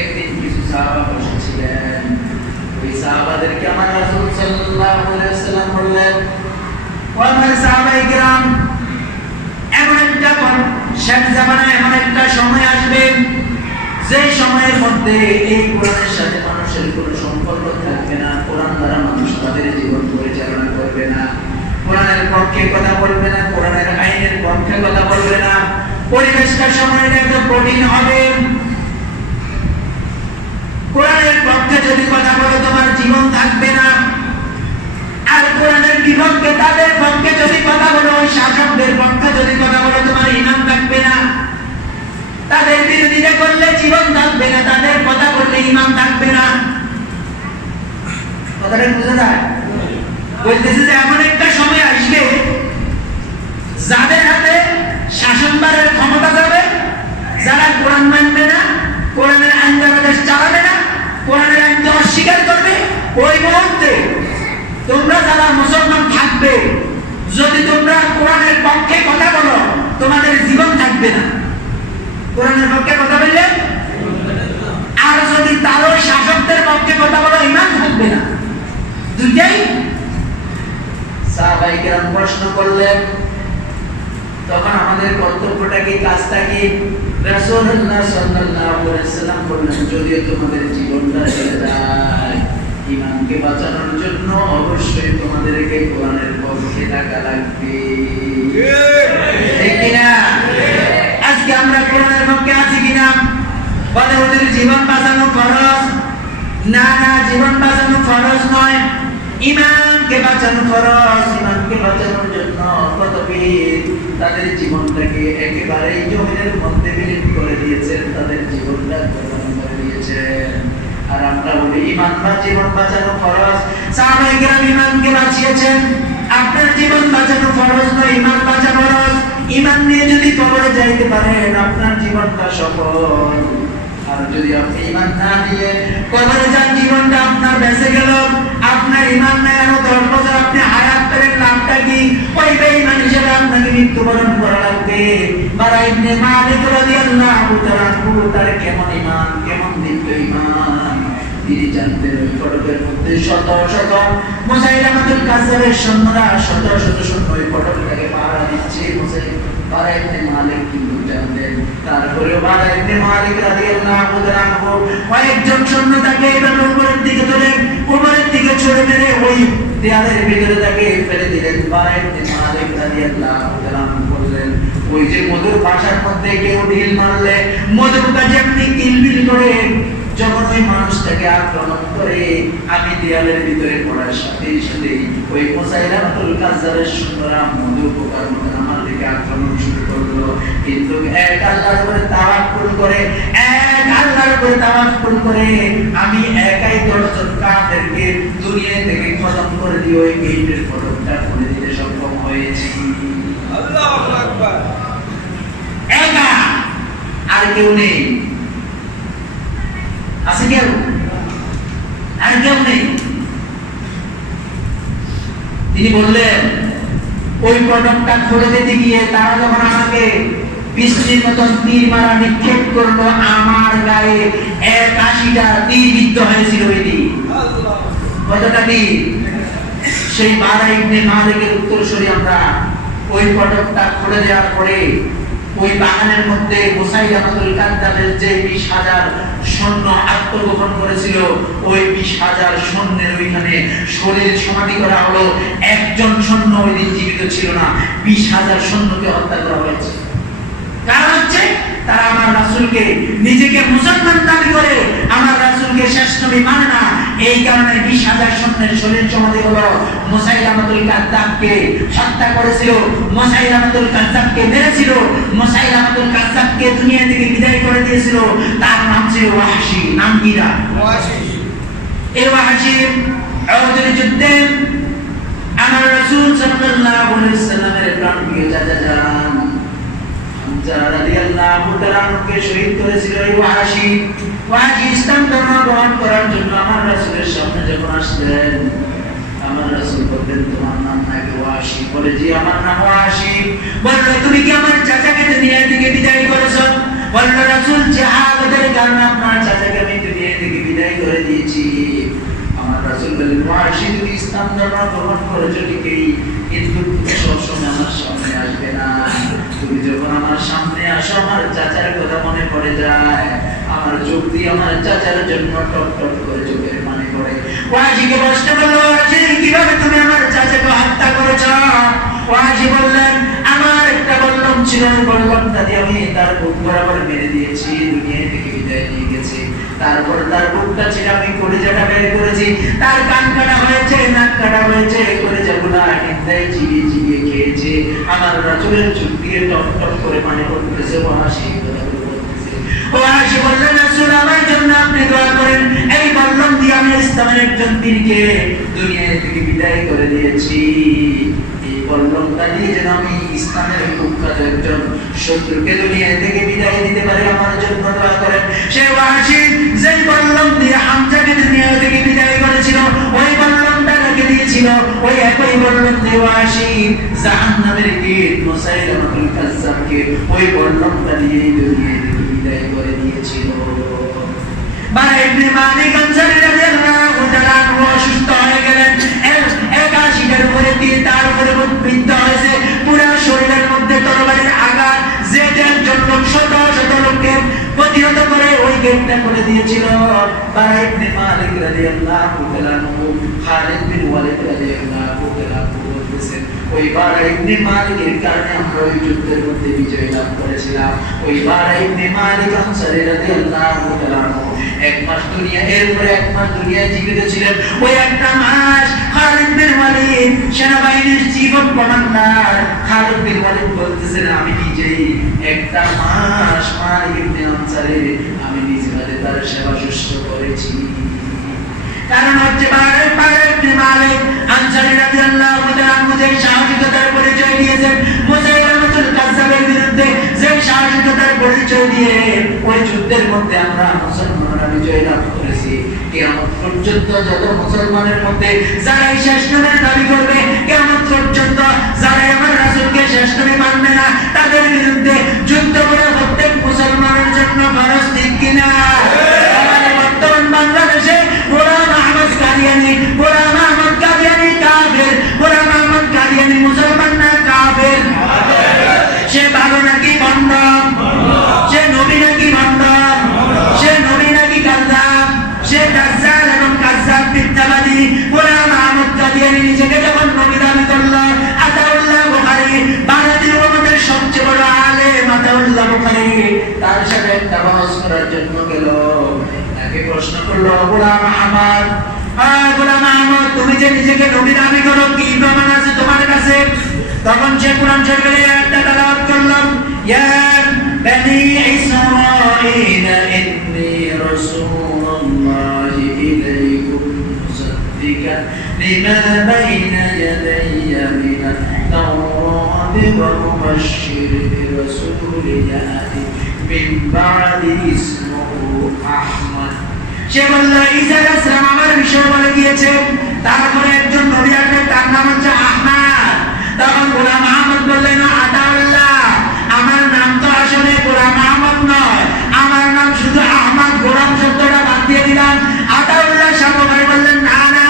একদিন কিছু সাহাবা বসেছিলেন ওই সাহাবাদেরকে আমার রাসূল সাল্লাল্লাহু আলাইহি ওয়াসাল্লাম বললেন ও আমার সাহাবায়ে কিরাম এমন একটা শেষ জামানায় এমন একটা সময় আসবে যে সময়ের মধ্যে এই কোরআনের সাথে মানুষের কোনো সম্পর্ক থাকবে না কোরআন দ্বারা মানুষ তাদের জীবন পরিচালনা করবে না কোরআনের পক্ষে কথা বলবে না কোরআনের আইনের পক্ষে কথা বলবে না পরিবেশটা সময়ের একটু কঠিন হবে কোরআনের পক্ষে যদি কথা বলো তোমার জীবন থাকবে না আর কোরআনের বিপক্ষে তাদের পক্ষে যদি কথা বলো ওই শাসকদের পক্ষে যদি কথা বলো তোমার ঈমান থাকবে না তাদের বিরোধিতা করলে জীবন থাকবে না তাদের কথা বললে ঈমান থাকবে না কথাটা বুঝা যায় বলতেছে যে এমন একটা সময় আসবে যাদের হাতে শাসনবারের ক্ষমতা যাবে যারা কোরআন মানবে না কোরআনের আইন দেশ চালাবে না কোরআনের আইনকে অস্বীকার করবে ওই মুহূর্তে তোমরা যারা মুসলমান থাকবে যদি তোমরা কোরআনের পক্ষে কথা বলো তোমাদের জীবন থাকবে না কোরআনের পক্ষে কথা বললে আর যদি তার ওই শাসকদের পক্ষে কথা বলো ঈমান থাকবে না দুইটাই সাহাবায়ে কেরাম প্রশ্ন করলেন তখন আমাদের কর্তব্যটা কি কাজটা কি রাসূলুল্লাহ সাল্লাল্লাহু আলাইহি ওয়াসাল্লাম বললেন যদিও তোমাদের জীবনটা চলে যায় ঈমানকে বাঁচানোর জন্য অবশ্যই তোমাদেরকে কোরআনের পক্ষে থাকা লাগবে ঠিক কিনা আজকে আমরা কোরআনের পক্ষে আছি কিনা বলে ওদের জীবন বাঁচানো ফরজ না না জীবন বাঁচানো ফরজ নয় ইমানকে বাঁচানো ফরজ, ইমানকে বাঁচানোর জন্য কত বীর তাদের জীবনটাকে একেবারে জমিনের মধ্যে বিলীন করে দিয়েছেন, তাদের জীবনটা কোরবান করে দিয়েছেন। আর আমরা বলি ইমান বা জীবন বাঁচানো ফরজ। সাহাবায়ে কেরাম ইমানকে বাঁচিয়েছেন। আপনার জীবন বাঁচানো ফরজ নয়, ইমান বাঁচানো ফরজ। ইমান নিয়ে যদি কবরে যাইতে পারেন আপনার জীবনটা সফল। আর যদি আপনি ইমান না নিয়ে কবরে যান, জীবনটা আপনার বেঁচে গেল, আপনার ইমান নাই, আরো 10 বছর আপনি হায়াত পেলেন, লাভটা কি? ওই বেঈমান হিসেবে আপনাকে মৃত্যুবরণ করা লাগবে। বারা ইবনে মালিক রাদিয়াল্লাহু তাআলা তার কেমন ইমান, কেমন দীপ্ত ইমান তিনি জানতেন। ওই ফটকের মধ্যে শত শত মুসাইলামাতুল কাজ্জাবের সৈন্যরা, শত শত সৈন্য ওই ফটকটাকে পাহারা দিচ্ছে। বারা ইবনে মালিক কিন্তু জানতেন। তারপরেও বারা ইবনে মালিক রাদিয়াল্লাহু তাআলা কয়েকজন সৈন্য তাকে এইভাবে উপরের দিকে তোলেন, উপরের দিকে ছুড়ে মেরে ওই দেয়ালের ভিতরে তাকে ফেলে দিলেন। বারা ইবনে মালিক রাদিয়াল্লাহু তাআলা বললেন, ওই যে মধুর বাসার মধ্যে কেউ ঢিল মারলে মধুরটা যেমনি কিলবিল করে যখন ওই মানুষটাকে আক্রমণ করে, আমি দেয়ালের ভিতরে পড়ার সাথে সাথে ওই মুসাইলামাতুল কাজ্জাবের সৈন্যরা মধু পোকার মতো আমার দিকে আক্রমণ শুরু করলো। কিন্তু এক আল্লাহর উপরে তাওয়াক্কুল করে, এক আল্লাহর উপরে তাওয়াক্কুল করে আমি একাই 10 জন কাফেরকে দুনিয়া থেকে খতম করে দিয়ে ওই গেটের ফটকটা খুলে দিতে সক্ষম হয়েছি। আল্লাহু আকবার। একা, আর কেউ নেই। আছে কেউ? আর কেউ নেই। তিনি বললেন, ওই ফটকটা খুলে দিতে গিয়ে তারা যখন আমাকে বৃষ্টির মতন তীর মারা নিক্ষেপ করলো, আমার গায়ে 81টা তীর বিদ্ধ হয়েছিল। ওই দিন কতটা তীর? সেই বারা ইবনে মালিকের উত্তরসূরি আমরা ওই ফটকটা খুলে দেওয়ার পরে ওই বাগানের মধ্যে মুসাইলামাতুল কাজ্জাবের যে 20,000 সৈন্য আত্মগোপন করেছিল, ওই 20,000 সৈন্যের ওইখানে শরীর সমাধি করা হলো। একজন সৈন্য ওই দিন জীবিত ছিল না, 20,000 সৈন্যকে হত্যা করা হয়েছে। কারণ হচ্ছে তারা আমার রাসূলকে নিজেকে মুসলমান দাবি করে আমার রাসূলকে শেষ নবী মানে না। এই কারণে 20,000 সৈন্যের শরীর সমাধি হলো। মুসাইলামাতুল কাজ্জাবকে হত্যা করেছিল, মুসাইলামাতুল কাজ্জাবকে মেরেছিল, মুসাইলামাতুল কাজ্জাবকে দুনিয়া থেকে বিদায় করে দিয়েছিল। তার নাম ছিল ওয়াহশী। নাম কি? ওয়াহশী। এই ওয়াহশী উহুদের যুদ্ধে আমার রাসূল সাল্লাল্লাহু আলাইহি ওয়াসাল্লামের প্রাণপ্রিয় চাচা যান হামজা রাদিয়াল্লাহু তাআলা কে শহীদ করেছিল। এই ওয়াহশী ইসলাম ধর্ম গ্রহণ করার জন্য আমার রাসূলের সামনে যখন আসলেন, আমার রাসূল বললেন, তোমার নাম নাকি ওয়াহশী? বলে, জি আমার নাম ওয়াহশী। বলল, তুমি কি আমার চাচাকে দুনিয়া থেকে বিদায় করেছো? বলল রাসূল, জিহাদের কারণে আপনার চাচাকে আমি দুনিয়া থেকে বিদায় করে দিয়েছি। আমার রাসূল বললেন, ওয়াহশী তুমি ইসলাম ধর্ম গ্রহণ করেছো ঠিকই, কিন্তু তুমি সবসময় আমার সামনে আসবে না। তুমি যখন আমার সামনে আসো আমার চাচার কথা মনে পড়ে যায়, আমার চোখ দিয়ে আমার চাচার জন্য টপ টপ করে চোখের পানি পড়ে। ওয়াহশীকে প্রশ্ন করলো, ওয়াহশী কিভাবে তুমি আমার চাচাকে হত্যা করেছো? ওয়াহশী বললেন, আমার একটা বল্লম ছিল, বল্লমটা দিয়ে আমি তার বুক বরাবর মেরে দিয়েছি, দুনিয়া থেকে বিদায় নিয়ে গেছি। তারপর তার বুকটা ছিল আমি কলিজাটা বের করেছি, তার কান কাটা হয়েছে, নাক কাটা হয়েছে, কলিজাগুলা হিন্দায় চিবিয়ে চিবিয়ে খেয়েছে। আমার রাসূলের চোখ দিয়ে টপ টপ করে পানি পড়তেছে। ওয়াহশী ওয়াহশী বললেন, রাসূল আমার জন্য আপনি দোয়া করেন, এই বল্লম দিয়ে আমি ইসলামের একজন বীরকে দুনিয়া থেকে বিদায় করে দিয়েছি। এই বল্লমটা দিয়ে যেন আমি ইসলামের কুখ্যাত একজন শত্রুকে দুনিয়া থেকে বিদায় দিতে পারি, আমার জন্য দোয়া করেন। সে ওয়াহশী যে বল্লম দিয়ে হামজাকে দুনিয়া থেকে বিদায় করেছিল, ওই বল্লমটা রেখে দিয়েছিল। ওই একই বল্লম দিয়ে ওয়াহশী জাহান্নামের গেট মুসাইলামাতুল কাজ্জাবকে ওই বল্লমটা দিয়ে দুনিয়া থেকে বিদায় করে দিয়েছিল। বারা ইবনে মালিক আনসারী রাদিয়াল্লাহু তাআলা অসুস্থ হয়ে গেলেন। 81টার উপরে দিয়ে তার উপরে বিদ্ধ হয়েছে, পুরো শরীরের মধ্যে তরবারির আঘাত। যে একজন লোক শত শত লোককে প্রতিহত করে ওই গেটটা করে দিয়েছিল, বারা ইবনে মালিক রাদিয়াল্লাহু তাআলা খালিদ বিন ওয়ালিদ রাদিয়াল্লাহু তাআলা বলতেছেন, ওই বারা ইবনে মালিকের কারণে আমরা ওই যুদ্ধের মধ্যে বিজয় লাভ করেছিলাম। ওই বারা ইবনে মালিক আনসারী রাদিয়াল্লাহু তাআলা 1 মাস দুনিয়া, এর উপরে 1 মাস দুনিয়ায় জীবিত ছিলেন। ওই একটা মাস আল্লাহ খালিদ বিন ওয়ালিদ বলতেছেন আমি নিজেই একটা মাস মালিক ইবনে আনসারে আমি নিজে হাতে তার সেবা শুশ্রূষা করেছি। কারণ হচ্ছে মালিক আনসারী রাদিয়াল্লাহু তাআলা আনহু সাহসিকতার পরিচয় দিয়েছেন মুসাইলামাতুল কাজ্জাবের বিরুদ্ধে, যে সাহসিকতার পরিচয় দিয়ে ওই যুদ্ধের মধ্যে আমরা মুসলমানরা বিজয় লাভ করেছি। কিয়ামত পর্যন্ত যত মুসলমানের মধ্যে যারা এই শেষ নবীর দাবি করবে, কিয়ামত পর্যন্ত যারা আমার রাসূলকে শেষ নবী মানবে না, তাদের বিরুদ্ধে যুদ্ধ করা প্রত্যেক মুসলমানের জন্য ফরজ, ঠিক কিনা? আমাদের বর্তমান বাংলাদেশে গোলাম আহমদ কাদিয়ানী কাফের, গোলাম আহমদ কাদিয়ানী মুসলমান না কাফের? সে ভালো নাকি ভণ্ড? সে নবী নাকি ভণ্ড? সে নবী নাকি কাযযাব? সে দাজ্জাল এবং কাযযাব মিথ্যাবাদী। গোলাম আহমদ কাদিয়ানী নিজেকে যখন নবী দাবি করলো, আতাউল্লাহ বুখারী ভারতীয় উম্মতের সবচেয়ে বড় আলেম আতাউল্লাহ বুখারী তার সাথে একটা বহস করার জন্য গেল। তাকে প্রশ্ন করলো, গোলাম আহমদ, গোলাম আহমদ তুমি যে নিজেকে নবী দাবি করো, কি প্রমাণ আছে তোমার কাছে? তখন সে কোরআন শরীফের একটা তেলাওয়াত করলাম, ইয়া বনি ইসরাঈল ইন্নী রাসূলুল্লাহি ইলাইকুম মুসাদ্দিকান লিমা বাইনা ইয়াদাইয়া মিনাত তাওরাতি ওয়া মুবাশশিরান বিরাসূলিন ইয়াতি মিন বা'দি ইসমুহু আহমদ। সে বলল ঈসা আলাইহিস সালাম আমার বিষয় বলে গিয়েছে, তারপরে একজন নবী আসবে তার নাম হচ্ছে আহমদ। তখন গোলাম আহমদ বললেন, আতাউল্লাহ আমার নাম তো আসলে গোলাম আহমদ নয়, আমার নাম শুধু আহমদ, গোলাম শব্দটা বাদ দিয়ে দিলাম। আতাউল্লাহ সাহেব বললেন, না না,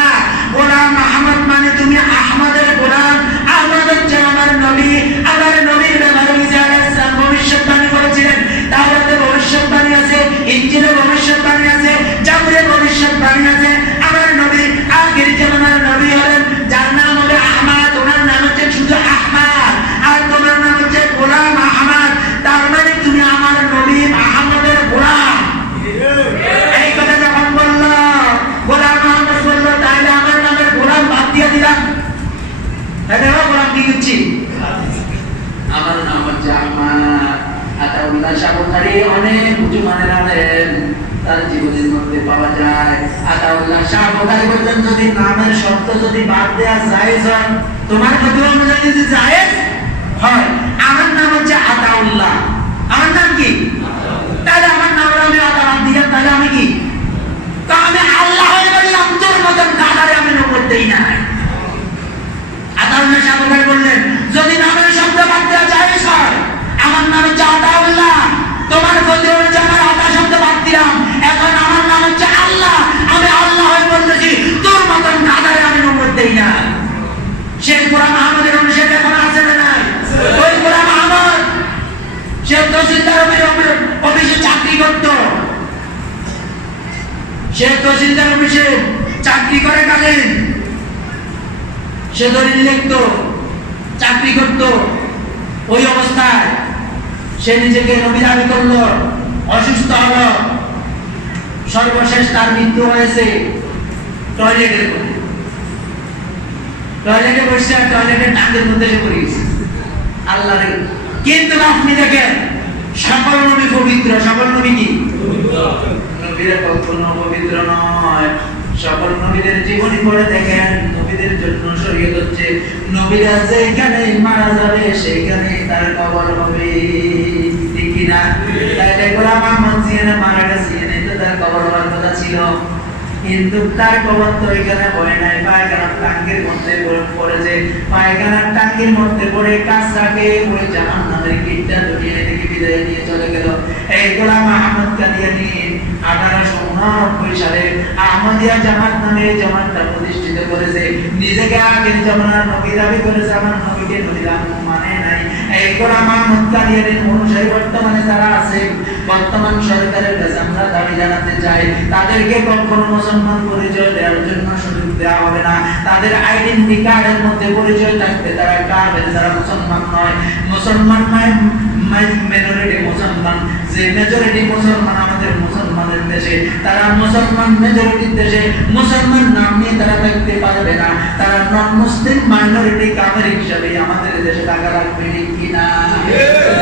গোলাম আহমদ মানে তুমি আহমদের গোলাম, আহমদ হচ্ছে আমার নবী। আমার নবীর ব্যাপারে ঈসা আলাইহিস সালাম ভবিষ্যৎবাণী করেছিলেন। তাওরাতে ভবিষ্যৎবাণী আছে, ইনজিলে ভবিষ্যৎবাণী আছে, জাবুরে ভবিষ্যৎবাণী আছে। আমার নবী আখির জামানার নবী হলেন যার নাম হবে আহমদ, ওনার নাম হচ্ছে শুধু আহমদ, আর তোমার নাম হচ্ছে গোলাম আহমদ। তার মানে তুমি আমার নবী আহমদের গোলাম। এই কথা যখন বলল, গোলাম আহমদ বলল, তাহলে আমার নামের গোলাম বাদ দিয়ে দিলাম। গোলাম কি করছি? আমার নাম হচ্ছে আহমদ। আতাউল্লাহ শাহ বুখারী অনেক উঁচু মানের আলেম, তার জীবনের মধ্যে পাওয়া যায়। আতাউল্লাহ শাহ বুখারী বলতেন, যদি নামের শব্দ যদি বাদ দেয়া জায়েজ হয়, তোমার কথা অনুযায়ী যদি জায়েজ হয়, আমার নাম হচ্ছে আতাউল্লাহ, আমার নাম কি? তাহলে আমার নাম আমি আতা বাদ দিলাম, তাহলে আমি কি? তা আমি আল্লাহ হয়ে বললাম, তোর মতন কাদারে আমি নকল দেই না। আতাউল্লাহ শাহ বুখারী বললেন, যদি নামের শব্দ বাদ দেয়া জায়েজ হয়, আমার নাম হচ্ছে আতাউল্লাহ, তোমার কথা অনুযায়ী আমার আতা শব্দ বাদ দিলাম, এখন আমার নাম হচ্ছে আল্লাহ, আমি আল্লাহ হয়ে বলতেছি, তোর মতন কাদারে আমি নকল দেই না। শেখ গোলাম আহমদের অনুসারী এখন আছে না নাই? ওই গোলাম আহমদ সে তহসিলদার অফিসে চাকরি করত। সে তহসিলদার অফিসে চাকরি করে কালীন সে দলিল লিখত, চাকরি করত। ওই অবস্থায় সে নিজেকে নবী দাবি করলো, অসুস্থ হলো, সর্বশেষ তার মৃত্যু হয়েছে টয়লেটের মধ্যে। টয়লেটে বসে টয়লেটের টাঙ্গের মধ্যে এসে পড়ে গেছে। আল্লাহ রে! কিন্তু আপনি দেখেন, সকল নবী পবিত্র, সকল নবী কি নবীরা কখনো পবিত্র নয়। সকল নবীদের জীবনী পড়ে দেখেন, নবীদের জন্য শরীয়ত হচ্ছে নবীরা যেখানে মারা যাবে সেখানে তার কবর হবে, ঠিক কিনা? তাই গোলাম আহমদ জিয়ানে মারা গেছে, তো তার কবর হওয়ার কথা ছিল, কিন্তু তার কবর তো এখানে হয় নাই, পায়খানার টাঙ্কির মধ্যে পড়েছে। পায়খানার টাঙ্কির মধ্যে পড়ে কাঁচরাকে ওই জাহান্নামের গিটটা দুনিয়া থেকে বিদায় নিয়ে চলে গেল। এই গোলাম আহমদ কাদিয়ানী 1889 সালে আহমদিয়া জামাত নামে জামাতটা প্রতিষ্ঠিত করেছে। নিজেকে আগের জামানার নবী দাবি করেছে, আমার নবীকে নবী মানে নাই। এই গোলাম আহমদ কাদিয়ানীর অনুসারী বর্তমানে যারা আছে, বর্তমান সরকারের কাছে আমরা দাবি জানাতে চাই, তাদেরকে কখনো মুসলমান পরিচয় দেওয়ার জন্য সুযোগ দেওয়া হবে না। তাদের আইডেন্টি কার্ডের মধ্যে পরিচয় থাকবে তারা কাফের, যারা মুসলমান নয়। মুসলমান মাইনরিটি মুসলমান, যে মেজরিটি মুসলমান আমাদের মুসলমান মুসলমানের দেশে, তারা মুসলমান মেজরিটির দেশে মুসলমান নাম নিয়ে তারা থাকতে পারবে না, তারা নন মুসলিম মাইনরিটি কাফের হিসাবে আমাদের দেশে টাকা রাখবে কিনা?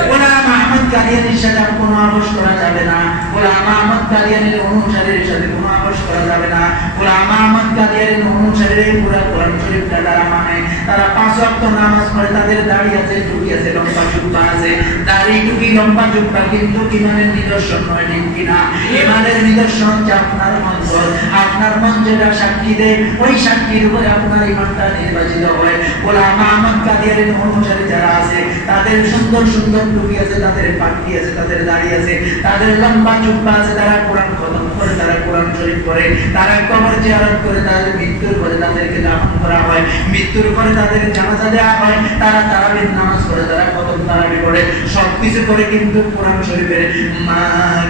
গোলাম আহমদ কাদিয়ানীর সাথে কোনো আপোষ করা যাবে না, গোলাম আহমদ কাদিয়ানীর অনুসারীর সাথে কোনো আপোষ করা যাবে না। গোলাম আহমদ কাদিয়ানীর অনুসারীর পুরো কোরআন শরীফটা তারা মানে, তারা 5 ওয়াক্ত নামাজ পড়ে, তাদের দাড়ি আছে, টুপি আছে, লম্বা জুব্বা আছে, দাড়ি টুপি লম্বা জুব্বা কিন্তু ইমানের নিদর্শন নয়, ঠিক কিনা? ইমানের নিদর্শন হচ্ছে আপনার অন্তর, আপনার মন যেটা সাক্ষী দেয় ওই সাক্ষীর উপরে আপনার ইমানটা নির্বাচিত হয়। গোলাম আহমদ কাদিয়ানীর অনুসারী যারা আছে তাদের সুন্দর সুন্দর টুপি আছে, তাদের পাগড়ি আছে, তাদের দাড়ি আছে, তাদের লম্বা জুব্বা আছে, তারা কোরআন খতম করে, তারা কোরআন শরীফ পড়ে, তারা কবর জিয়ারত করে, তাদের মৃত্যুর পরে তাদেরকে দাফন করা হয়, মৃত্যুর পরে তাদের জানাজা দেওয়া হয়, তারা তারাবির নামাজ পড়ে, তারা খতম তারাবি পড়ে, সবকিছু করে, কিন্তু কোরআন শরীফের মা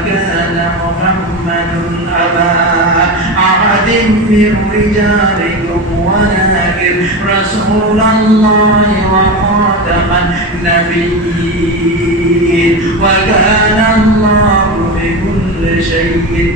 কানা মুহাম্মাদুন আবা আহাদিন মির রিজালিকুম ওয়ালাকিন রাসূলুল্লাহি ওয়া খাতামান নাবিয়্যিন ওয়া কানা আল্লাহু বিকুল্লি শাইইন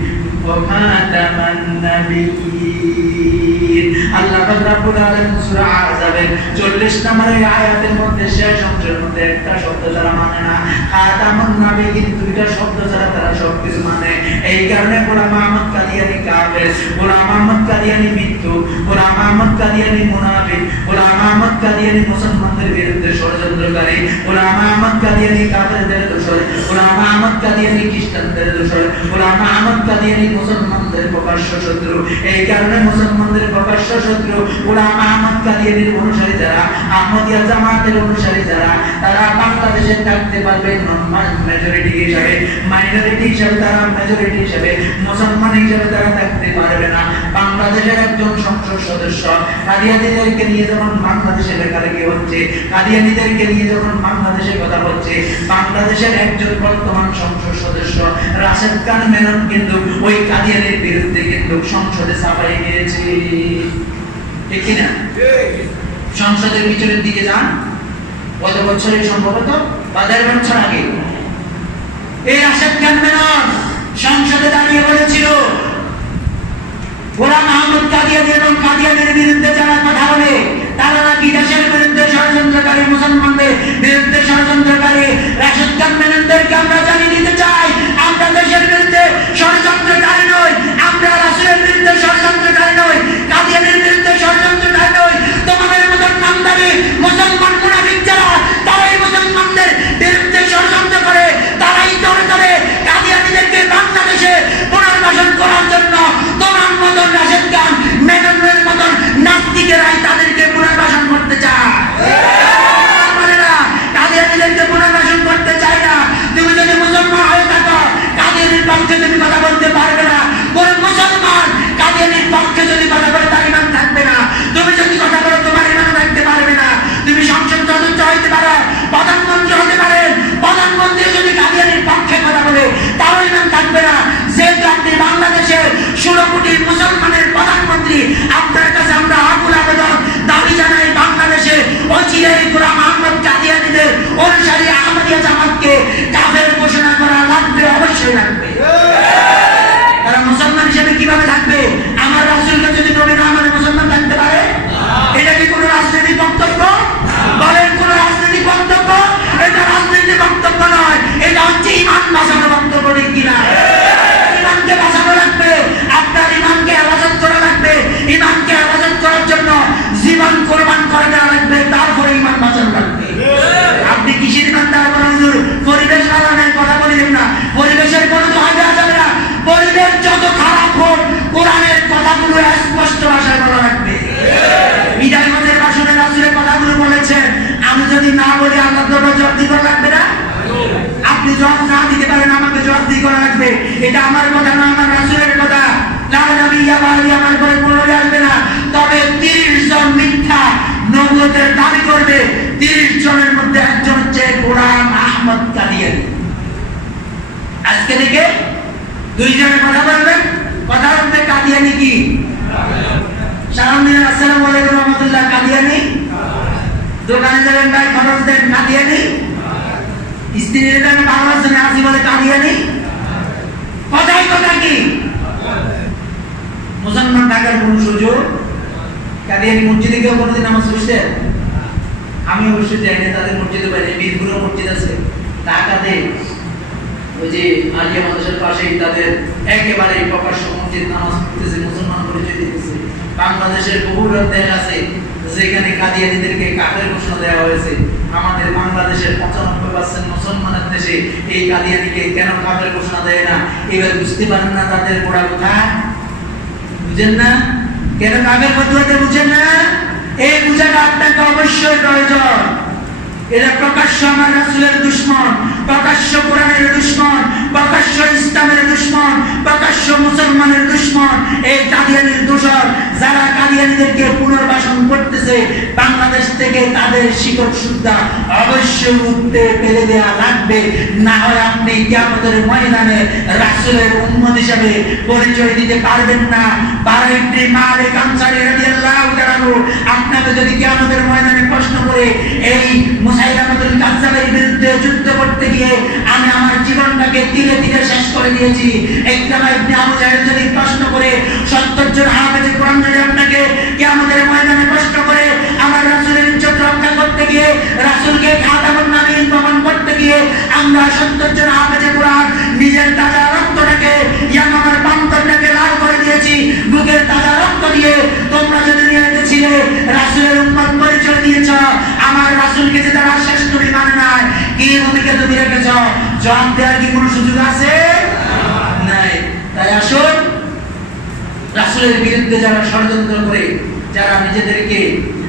ওয়া খাতামান নাবিয়্যিন। আল্লাহ রাব্বুল আলামিন সূরা আহজাবের 40 নম্বর আয়াতের মধ্যে শেষ অংশের মধ্যে একটা শব্দ তারা মানে না, খাতামুন নাবিয়্যিন, দুইটা শব্দ ছাড়া তারা সবকিছু মানে। এই কারণে গোলাম আহমদ কাদিয়ানী কাফের, গোলাম আহমদ কাদিয়ানী মৃত্যু, গোলাম আহমদ কাদিয়ানী মুনাফিক, গোলাম আহমদ কাদিয়ানী মুসলমানদের বিরুদ্ধে ষড়যন্ত্রকারী, গোলাম আহমদ কাদিয়ানী কাফেরদের দোষর, গোলাম আহমদ কাদিয়ানী খ্রিস্টানদের দোষর, গোলাম আহমদ কাদিয়ানী মুসলমানদের প্রকাশ্য শত্রু। এই কারণে মুসলমানদের প্রকাশ্য শত্রু গোলাম আহমদ কাদিয়ানীর অনুসারী যারা, আহমদিয়া জামাতের অনুসারী যারা, তারা বাংলাদেশে থাকতে পারবে নন মেজরিটি হিসাবে, মাইনরিটি হিসাবে, তারা মেজরিটি হিসাবে, মুসলমান হিসাবে তারা থাকতে পারবে না। বাংলাদেশের একজন সংসদ সদস্য কাদিয়ানীদেরকে নিয়ে যখন বাংলাদেশে লেখালেখি হচ্ছে, কাদিয়ানীদেরকে নিয়ে যখন বাংলাদেশে কথা হচ্ছে, বাংলাদেশের একজন বর্তমান সংসদ সদস্য রাশেদ খান মেনন কিন্তু ওই কাদিয়ানীর বিরুদ্ধে কিন্তু সংসদে সাফাই গিয়েছে, ঠিক কিনা? সংসদের পিছনের দিকে যান, গত বছরে সম্ভবত বা 1.5 বছর আগে এই রাশেদ খান মেনন সংসদে দাঁড়িয়ে বলেছিল, গোলাম আহমদ কাদিয়ানী এবং কাদিয়ানীর বিরুদ্ধে যারা কথা বলে তারা নাকি দেশের বিরুদ্ধে ষড়যন্ত্রকারী, মুসলমানদের বিরুদ্ধে ষড়যন্ত্রকারী। রাশেদ খান মেননদেরকে আমরা জানিয়ে দিতে চাই, আমরা দেশের বিরুদ্ধে ষড়যন্ত্রকারী নই, আমরা রাসূলের বিরুদ্ধে ষড়যন্ত্রকারী নই, কাদিয়ানীর বিরুদ্ধে ষড়যন্ত্রকারী নই। তোমাদের মতন নামদারি মুসলমান মুনাফিক যারা, তারাই মুসলমানদের বিরুদ্ধে ষড়যন্ত্র করে, তারাই দৌড় করে কাদিয়ানীদেরকে বাংলাদেশে পুনর্বাসন করার জন্য। তোমার মতন রাশেদ খান মেননের মতন নাস্তিকেরাই তাদেরকে পুনর্বাসন করতে চায়, কাদিয়ানীদেরকে পুনর্বাসন করতে চায় না। তুমি যদি মুসলমান হয়ে থাকো, কাদিয়ানীর পক্ষে তুমি কথা বলতে পারবে না। কোন মুসলমান কাদিয়ানীর পক্ষে যদি কথা বলে তার ইমান থাকবে না। তুমি যদি কথা বলো তোমার ইমান থাকতে পারবে না। তুমি সংসদ সদস্য হইতে পারো, প্রধানমন্ত্রী হতে পারেন, প্রধানমন্ত্রী যদি কাদিয়ানীর পক্ষে কথা বলে তারও ইমান থাকবে না। যেহেতু আপনি বাংলাদেশের 16 কোটি মুসলমানের প্রধানমন্ত্রী, আপনার কাছে আমরা আকুল আবেদন দাবি জানাই, বাংলাদেশে অচিরেই গোলাম আহমদ কাদিয়ানীদের অনুসারী আহমদিয়া জামাতকে কাফের ঘোষণা করা লাগবে, অবশ্যই লাগবে। তারা মুসলমান হিসেবে কিভাবে থাকবে? আমার রাসূলকে যদি নবী না মানে মুসলমান থাকতে পারে? এটা কি কোনো রাজনৈতিক বক্তব্য? বলেন কোন রাজনৈতিক বক্তব্য? এটা রাজনৈতিক বক্তব্য নয়, এটা হচ্ছে ইমান বাঁচানোর বক্তব্য, ঠিক কিনা? ইমানকে বাঁচানো লাগবে, আপনার ইমানকে হেফাজত করা লাগবে, ইমানকে হেফাজত করার জন্য জীবন কোরবান করে দেওয়া লাগবে, তারপরে ইমান বাঁচানো লাগবে। আপনি কিসের ইমান দেওয়া করেন? পরিবেশ বানানোর কথা বলিলেন না, পরিবেশের কোনো দোহাই দেওয়া যাবে না। পরিবেশ যত খারাপ হোক, কোরআনের কথাগুলো স্পষ্ট ভাষায় বলা লাগবে। বিদায়গঞ্জের ভাষণে রাসূলের কথাগুলো বলেছেন, আমি যদি না বলি আল্লাহর দরবারে জবাব দিতে লাগবে না? আপনি জবাব না দিতে পারেন, আমাকে জবাব দিতে লাগবে। এটা আমার কথা না, আমার রাসূলের কথা। লা নবিয়্যা বা'দি, আমার পরে পুনরায় আসবে না। তবে 30 জন মিথ্যা নবুয়তের দাবি করবে, 30 জনের মধ্যে একজন হচ্ছে গোলাম আহমদ কাদিয়ানী। আজকে থেকে 2 জনের কথা বলবেন, কথা বলবে কাদিয়ানী কি? সালাম আসসালামু আলাইকুম রাহমাতুল্লাহ, কাদিয়ানী। দোকানে যাবেন, ভাই খরচ দেন, কাদিয়ানী। স্ত্রী দেন, বাংলাদেশে আসি বলে কাদিয়ানী। কথাই কথা কি মুসলমান থাকার কোন সুযোগ? কাদিয়ানী মসজিদে কেউ কোনোদিন নামাজ পড়ছে? আমি অবশ্যই জানি তাদের মসজিদে বাইরে বীরপুরা মসজিদ আছে ঢাকাতে, ওই যে আলিয়া মাদ্রাসার পাশেই তাদের একেবারে প্রকাশ্য মসজিদ, নামাজ পড়তেছে, মুসলমান পরিচয় দিতেছে। বাংলাদেশের বহু দেশ আছে যেখানে কাদিয়ানীদেরকে কাফের ঘোষণা দেওয়া হয়েছে। আমাদের বাংলাদেশের 95% মুসলমানের দেশে এই কাদিয়ানীকে কেন কাফের ঘোষণা দেয় না? এবার বুঝতে পারেন না তাদের গোড়া কোথায়? বুঝেন না কেন কাফের ফতোয়াতে? বুঝেন না? এই বুঝাটা আপনাকে অবশ্যই প্রয়োজন। এরা প্রকাশ্য আমার রাসূলের দুশমন, প্রকাশ্য কোরআনের দুশমন, প্রকাশ্য ইসলামের দুশমন, প্রকাশ্য মুসলমানের দুশমন। এই কাদিয়ানীর দোষর যারা কাদিয়ানীদেরকে পুনর্বাসন করতেছে বাংলাদেশ থেকে, তাদের শিকড় সুদ্ধা অবশ্যই উঠতে ফেলে দেওয়া লাগবে। না হয় আপনি কিয়ামতের ময়দানে রাসূলের উম্মত হিসেবে পরিচয় দিতে পারবেন না। বারা ইবনে মালিক আনসারী রাদিয়াল্লাহু তাআলা আপনাকে যদি কিয়ামতের ময়দানে প্রশ্ন করে এই মুসাইলামাতুল কাজ্জাবের বিরুদ্ধে যুদ্ধ করতে গিয়ে আমি আমার জীবনটাকে তিলে তিলে শেষ করে দিয়েছি, ইকরামা ইবনে আবু জাহেল যদি প্রশ্ন করে 70 জন হাফেজ কোরআন যদি আপনাকে কিয়ামতের ময়দানে প্রশ্ন করে আমার রাসূলের ইজ্জত রক্ষা করতে গিয়ে, রাসূলকে খাতামুন নবীয়্যিন প্রমাণ করতে গিয়ে আমরা 70 জন হাফেজ কোরআন নিজের তাজা রক্তটাকে, ইয়ামামার প্রান্তরটাকে লাল করে দিয়েছি বুকের তাজা রক্ত দিয়ে, তোমরা যদি নিয়ে এসেছিলে রাসূলের উম্মত পরিচয় দিয়েছ, আমার রাসূলকে যে তারা শ্রেষ্ঠ মানে নাই, কি ভূমিকা তুমি রেখেছ? জবাব দেওয়ার কি কোনো সুযোগ আছে? নাই। তাই আসুন, রাসূলের বিরুদ্ধে যারা ষড়যন্ত্র করে, যারা নিজেদেরকে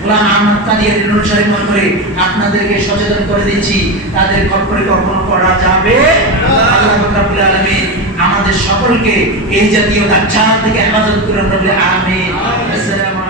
গোলাম আহমদ কাদিয়ানীর অনুসারী মনে করে, আপনাদেরকে সচেতন করে দিচ্ছি, তাদের খপ্পরে কখনো পড়া যাবে না। আল্লাহ রাব্বুল আলামিন আমাদের সকলকে এই জাতীয় দাজ্জাল থেকে হেফাজত করুন। আমিন। আসসালামু